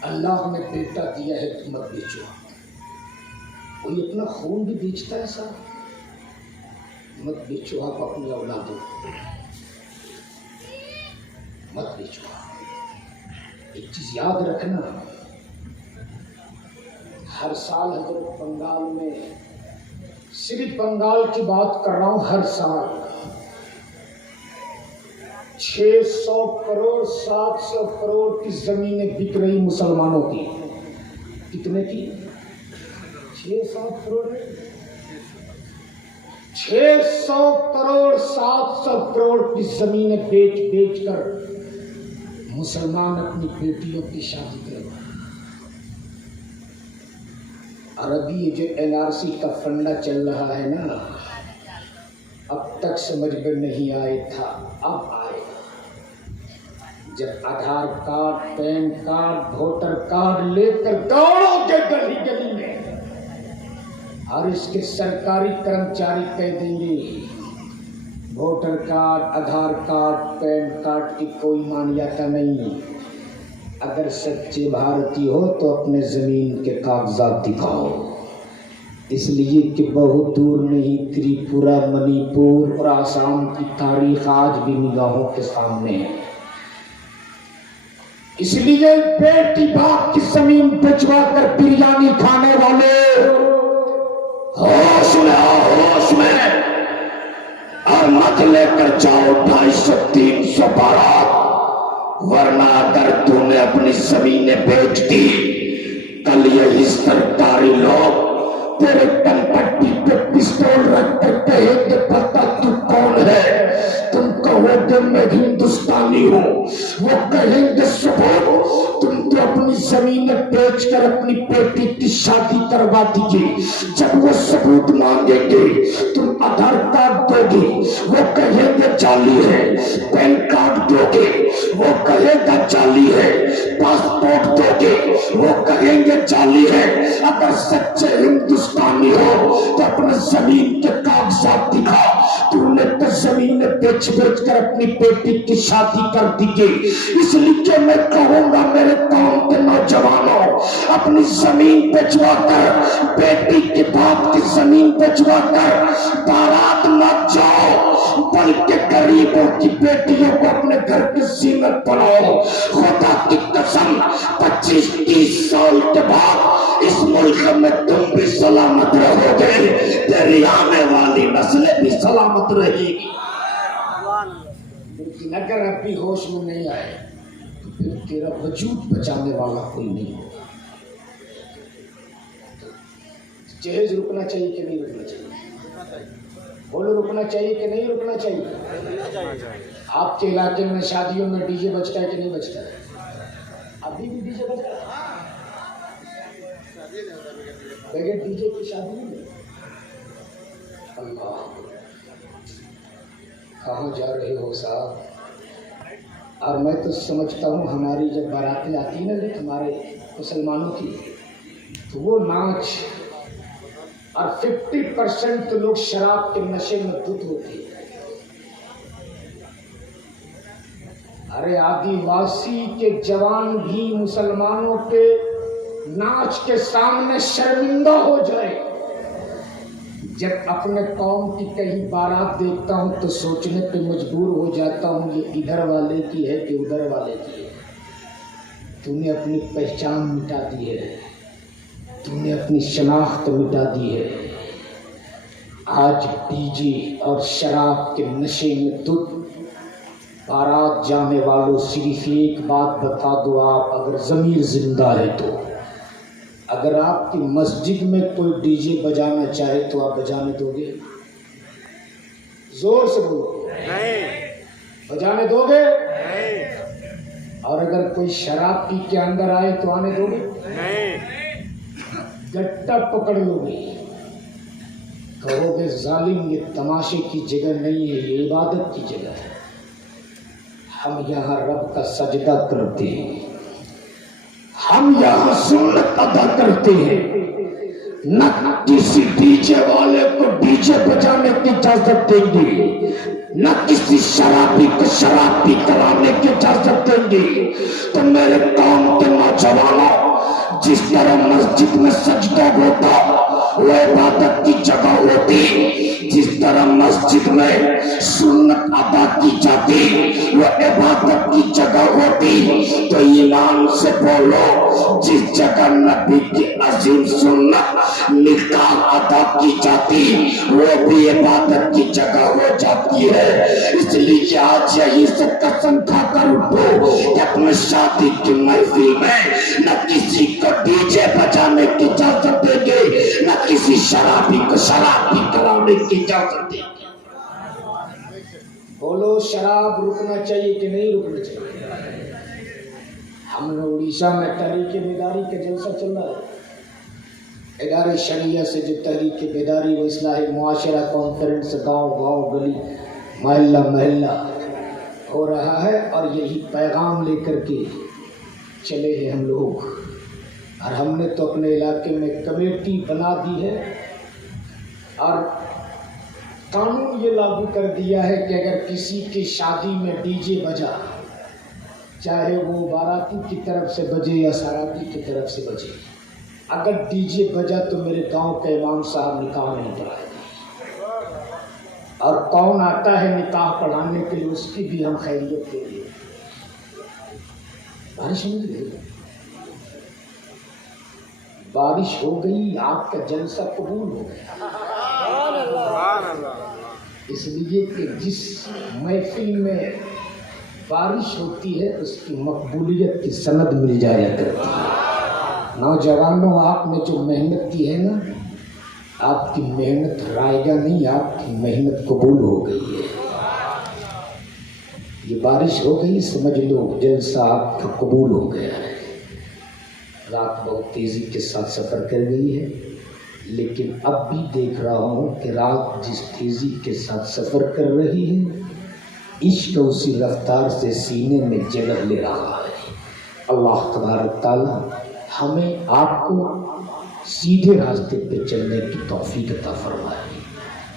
اللہ نے بیٹا دیا ہے تو مت بیچو. کوئی اپنا خون بھی بیچتا ہے صاحب, مت بیچو آپ اپنی اولادوں, مت بیچو. ایک چیز یاد رکھنا, ہر سال حضرت بنگال میں, صرف بنگال کی بات کر رہا ہوں, ہر سال 600 کروڑ 700 کروڑ کی زمینیں بک رہی مسلمانوں کی. کتنے کی؟ 600 کروڑ 600 کروڑ 700 کروڑ کی زمینیں بیچ کر مسلمان اپنی بیٹیوں کی شادی کروا. اور ابھی یہ جو NRC کا فنڈا چل رہا ہے نا, اب تک سمجھ میں نہیں آئے تھا, اب آئے. جب Aadhaar card, PAN card, voter card لے کر دوڑو گے گلی گلی میں, اور اس کے سرکاری کرمچاری کہہ دیں گے voter card, Aadhaar card, PAN card کی کوئی مانیتا نہیں. اگر سچے بھارتی ہو تو اپنے زمین کے کاغذات دکھاؤ. اس لیے کہ بہت دور نہیں, تریپورہ, منی پور اور آسام کی تاریخ آج بھی نگاہوں کے سامنے ہے. اس لیے بیٹی باپ کی زمین بچوا کر بریانی کھانے والے ہوش میں اور مت لے کر جاؤ 250-300 بارات, ورنہ اگر تو نے اپنی زمینیں بیچ دی کل یہی سرکاری لوگ تیرے کن پٹی پہ پستول رکھ کر کہیں کہ پتہ تو کون ہے, تم کہو کہ میں ہندوستانی ہوں, وہ کہیں گے ثبوت, تم تو اپنی زمینیں بیچ کر اپنی بیٹی کی شادی کروا دیجیے. جب وہ ثبوت مانگیں گے تم آدھار کارڈ دو گے, وہ کہیں گے جعلی ہے, پین کارڈ دو گے, وہ کہے گا جعلی ہے, پاسپورٹ دو گے, وہ کہیں گے جعلی ہے. اگر سچے ہندوستانی ہو تو اپنے زمین کے کاغذات دکھا. تو نے تو زمین نے بیچ بیچ کر اپنی بیٹی کی شادی کر دی گئی. اس لیے میں کہوں گا میرے قوم کے نوجوانوں, اپنی زمین بیچوا کر, بیٹی کے باپ کی زمین بیچوا کر بارات مت جاؤ, بلکہ غریبوں کی بیٹیوں کو اپنے گھر کی زینت بناؤ. خدا کی قسم 25-30 سال کے بعد اس ملک میں تم بھی سلامت رہو گے, تیری آنے والی نسلیں بھی سلامت رہے گی. لیکن اگر اب بھی ہوش میں نہیں آئے تو پھر تیرا وجود بچانے والا کوئی نہیں ہوگا. جہیز رکنا چاہیے کہ نہیں رکنا چاہیے؟ بولو, رکنا چاہیے کہ نہیں رکنا چاہیے؟ آپ کے علاقے میں شادیوں میں ڈی جے بجتا ہے کہ نہیں بجتا ہے؟ ابھی بھی ڈی جے بجتا ہے؟ بغیر ڈی جے کی شادی نہیں. اللہ, کہاں جا رہے ہو صاحب؟ اور میں تو سمجھتا ہوں ہماری جب باراتیں آتی ہیں نا ہمارے مسلمانوں کی, تو وہ ناچ, اور 50% تو لوگ شراب کے نشے میں دھت ہوتے ہیں. ارے آدی واسی کے جوان بھی مسلمانوں کے ناچ کے سامنے شرمندہ ہو جائے. جب اپنے قوم کی کہیں بارات دیکھتا ہوں تو سوچنے پہ مجبور ہو جاتا ہوں یہ ادھر والے کی ہے کہ ادھر والے کی ہے. تو نے اپنی پہچان مٹا دی ہے, تو نے اپنی شناخت مٹا دی ہے. آج ڈی جے اور شراب کے نشے میں دھت بارات جانے والوں, صرف ایک بات بتا دو آپ, اگر ضمیر زندہ ہے تو, اگر آپ کی مسجد میں کوئی ڈی جے بجانا چاہے تو آپ بجانے دو گے؟ زور سے بولو, بجانے دو گے؟ اور اگر کوئی شراب پی کے اندر آئے تو آنے دو گے؟ گٹا پکڑ لو گے, کہو گے ظالم یہ تماشے کی جگہ نہیں ہے, یہ عبادت کی جگہ ہے. ہم یہاں رب کا سجدہ کرتے ہیں, ہم یہاں سنت ادا کرتے ہیں. نہ کسی ڈی جے والے کو ڈی جے بجانے کی اجازت دیں گے, نہ کسی شرابی کو شراب پی کرانے کی اجازت دیں گے. تو میرے قوم کے نوجوانوں, جس طرح مسجد میں سجدہ ہوتا وہ عبادت کی جگہ ہوتی, جس طرح مسجد میں سنت ادا کی جاتی وہ عبادت کی جگہ ہوتی. تو ایمان سے بولو, جس جگہ نبی کی عظیم سنت نکاح ادا کی جاتی وہ بھی عبادت کی جگہ ہو جاتی ہے. اس لیے آج یہی سے قسم کھا کر اٹھو کہ اپنے شادی کی محفل میں نہ کسی کو ڈی جے بجانے کی اجازت دیں گے, نہ کسی شرابی کو شراب پی کرانے کی اجازت دیں گے. بولو, شراب رکنا چاہیے کہ نہیں رکنا چاہیے؟ ہم نے اڑیسہ میں تحریک بیداری کا جلسہ چل رہا ہے. ادارے شریعہ سے جو تحریک بیداری و اصلاح معاشرہ کانفرنس گاؤں گاؤں گلی محلہ محلہ ہو رہا ہے, اور یہی پیغام لے کر کے چلے ہیں ہم لوگ. اور ہم نے تو اپنے علاقے میں کمیٹی بنا دی ہے, اور قانون یہ لاگو کر دیا ہے کہ اگر کسی کی شادی میں ڈی جے بجا, چاہے وہ باراتی کی طرف سے بجے یا سراتی کی طرف سے بجے, اگر ڈی جے بجا تو میرے گاؤں کا امام صاحب نکاح نہیں پڑھائے گا. اور کون آتا ہے نکاح پڑھانے کے لیے, اس کی بھی ہم خیریت کے لیے. بارش نہیں ہوئی, بارش ہو گئی, آپ کا جلسہ قبول ہو گیا. اس لیے کہ جس محفل میں بارش ہوتی ہے اس کی مقبولیت کی سند مل جایا کرتی ہے. نوجوانوں, آپ نے جو محنت کی ہے نا, آپ کی محنت رائگاں نہیں, آپ کی محنت قبول ہو گئی ہے. یہ بارش ہو گئی, سمجھ لو جلسہ آپ کا قبول ہو گیا ہے. رات بہت تیزی کے ساتھ سفر کر گئی ہے, لیکن اب بھی دیکھ رہا ہوں کہ رات جس تیزی کے ساتھ سفر کر رہی ہے, عشق اسی رفتار سے سینے میں جگہ لے رہا ہے. اللہ تبارک تعالی ہمیں آپ کو سیدھے راستے پہ چلنے کی توفیق عطا فرمائے.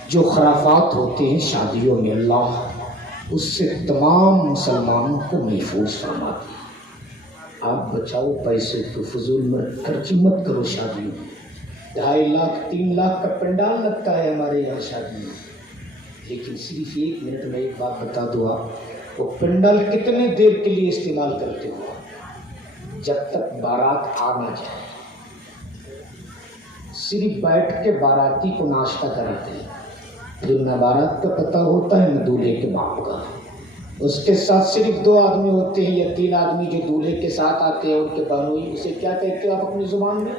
جو خرافات ہوتے ہیں شادیوں میں, اللہ اس سے تمام مسلمانوں کو محفوظ فرما دیا۔ آپ بچاؤ پیسے تو فضول میں خرچی مت کرو شادی میں، 2.5 لاکھ 3 لاکھ کا پنڈال لگتا ہے ہمارے یہاں شادی میں، لیکن صرف 1 منٹ میں ایک بات بتا دو آپ، وہ پنڈال کتنے دیر کے لیے استعمال کرتے ہو؟ جب تک بارات آ نہ جائے، صرف بیٹھ کے باراتی کو ناشتہ کراتے ہیں، پھر نہ بارات کا پتہ ہوتا ہے نہ دولہے کے باپ کا۔ اس کے ساتھ صرف 2 آدمی ہوتے ہیں یا 3 آدمی جو دولہے کے ساتھ آتے ہیں، ان کے بہنوئی، اسے کیا کہتے ہو آپ اپنی زبان میں؟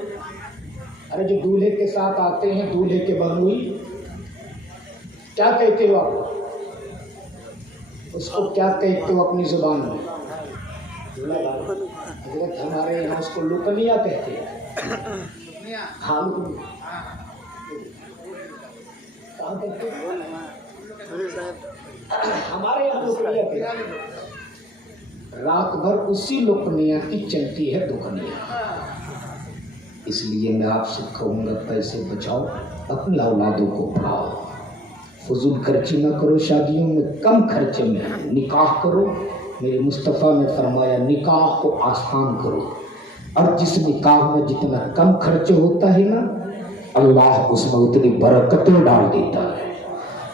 ارے جو دولہے کے ساتھ آتے ہیں، دولہے کے بہنوئی، کیا کہتے ہو آپ؟ اس کو کیا کہتے ہو اپنی زبان میں؟ حضرت ہمارے یہاں اس کو لکنیا کہتے ہیں۔ ہاں لکنیا کہاں کہتے ہیں؟ ہمارے یہاں لکنیا کہتے ہیں۔ رات بھر اسی لکنیا کی چلتی ہے دکنیا۔ اس لیے میں آپ سے کہوں گا پیسے بچاؤ، اپنے اولادوں کو پڑھاؤ، فضول خرچی نہ کرو، شادیوں میں کم خرچے میں نکاح کرو۔ میرے مصطفیٰ نے فرمایا نکاح کو آسان کرو، اور جس نکاح میں جتنا کم خرچ ہوتا ہے نا، اللہ اس میں اتنی برکتیں ڈال دیتا ہے۔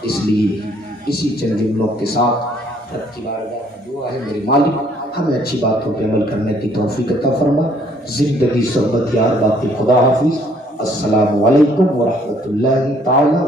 اس لیے اسی چند جملوں کے ساتھ رب کی بارگاہ میں دعا ہے میرے مالک ہمیں اچھی باتوں پہ عمل کرنے کی توفیق عطا فرما۔ زندگی صحبت یار باقی، خدا حافظ، السلام علیکم ورحمۃ اللہ تعالی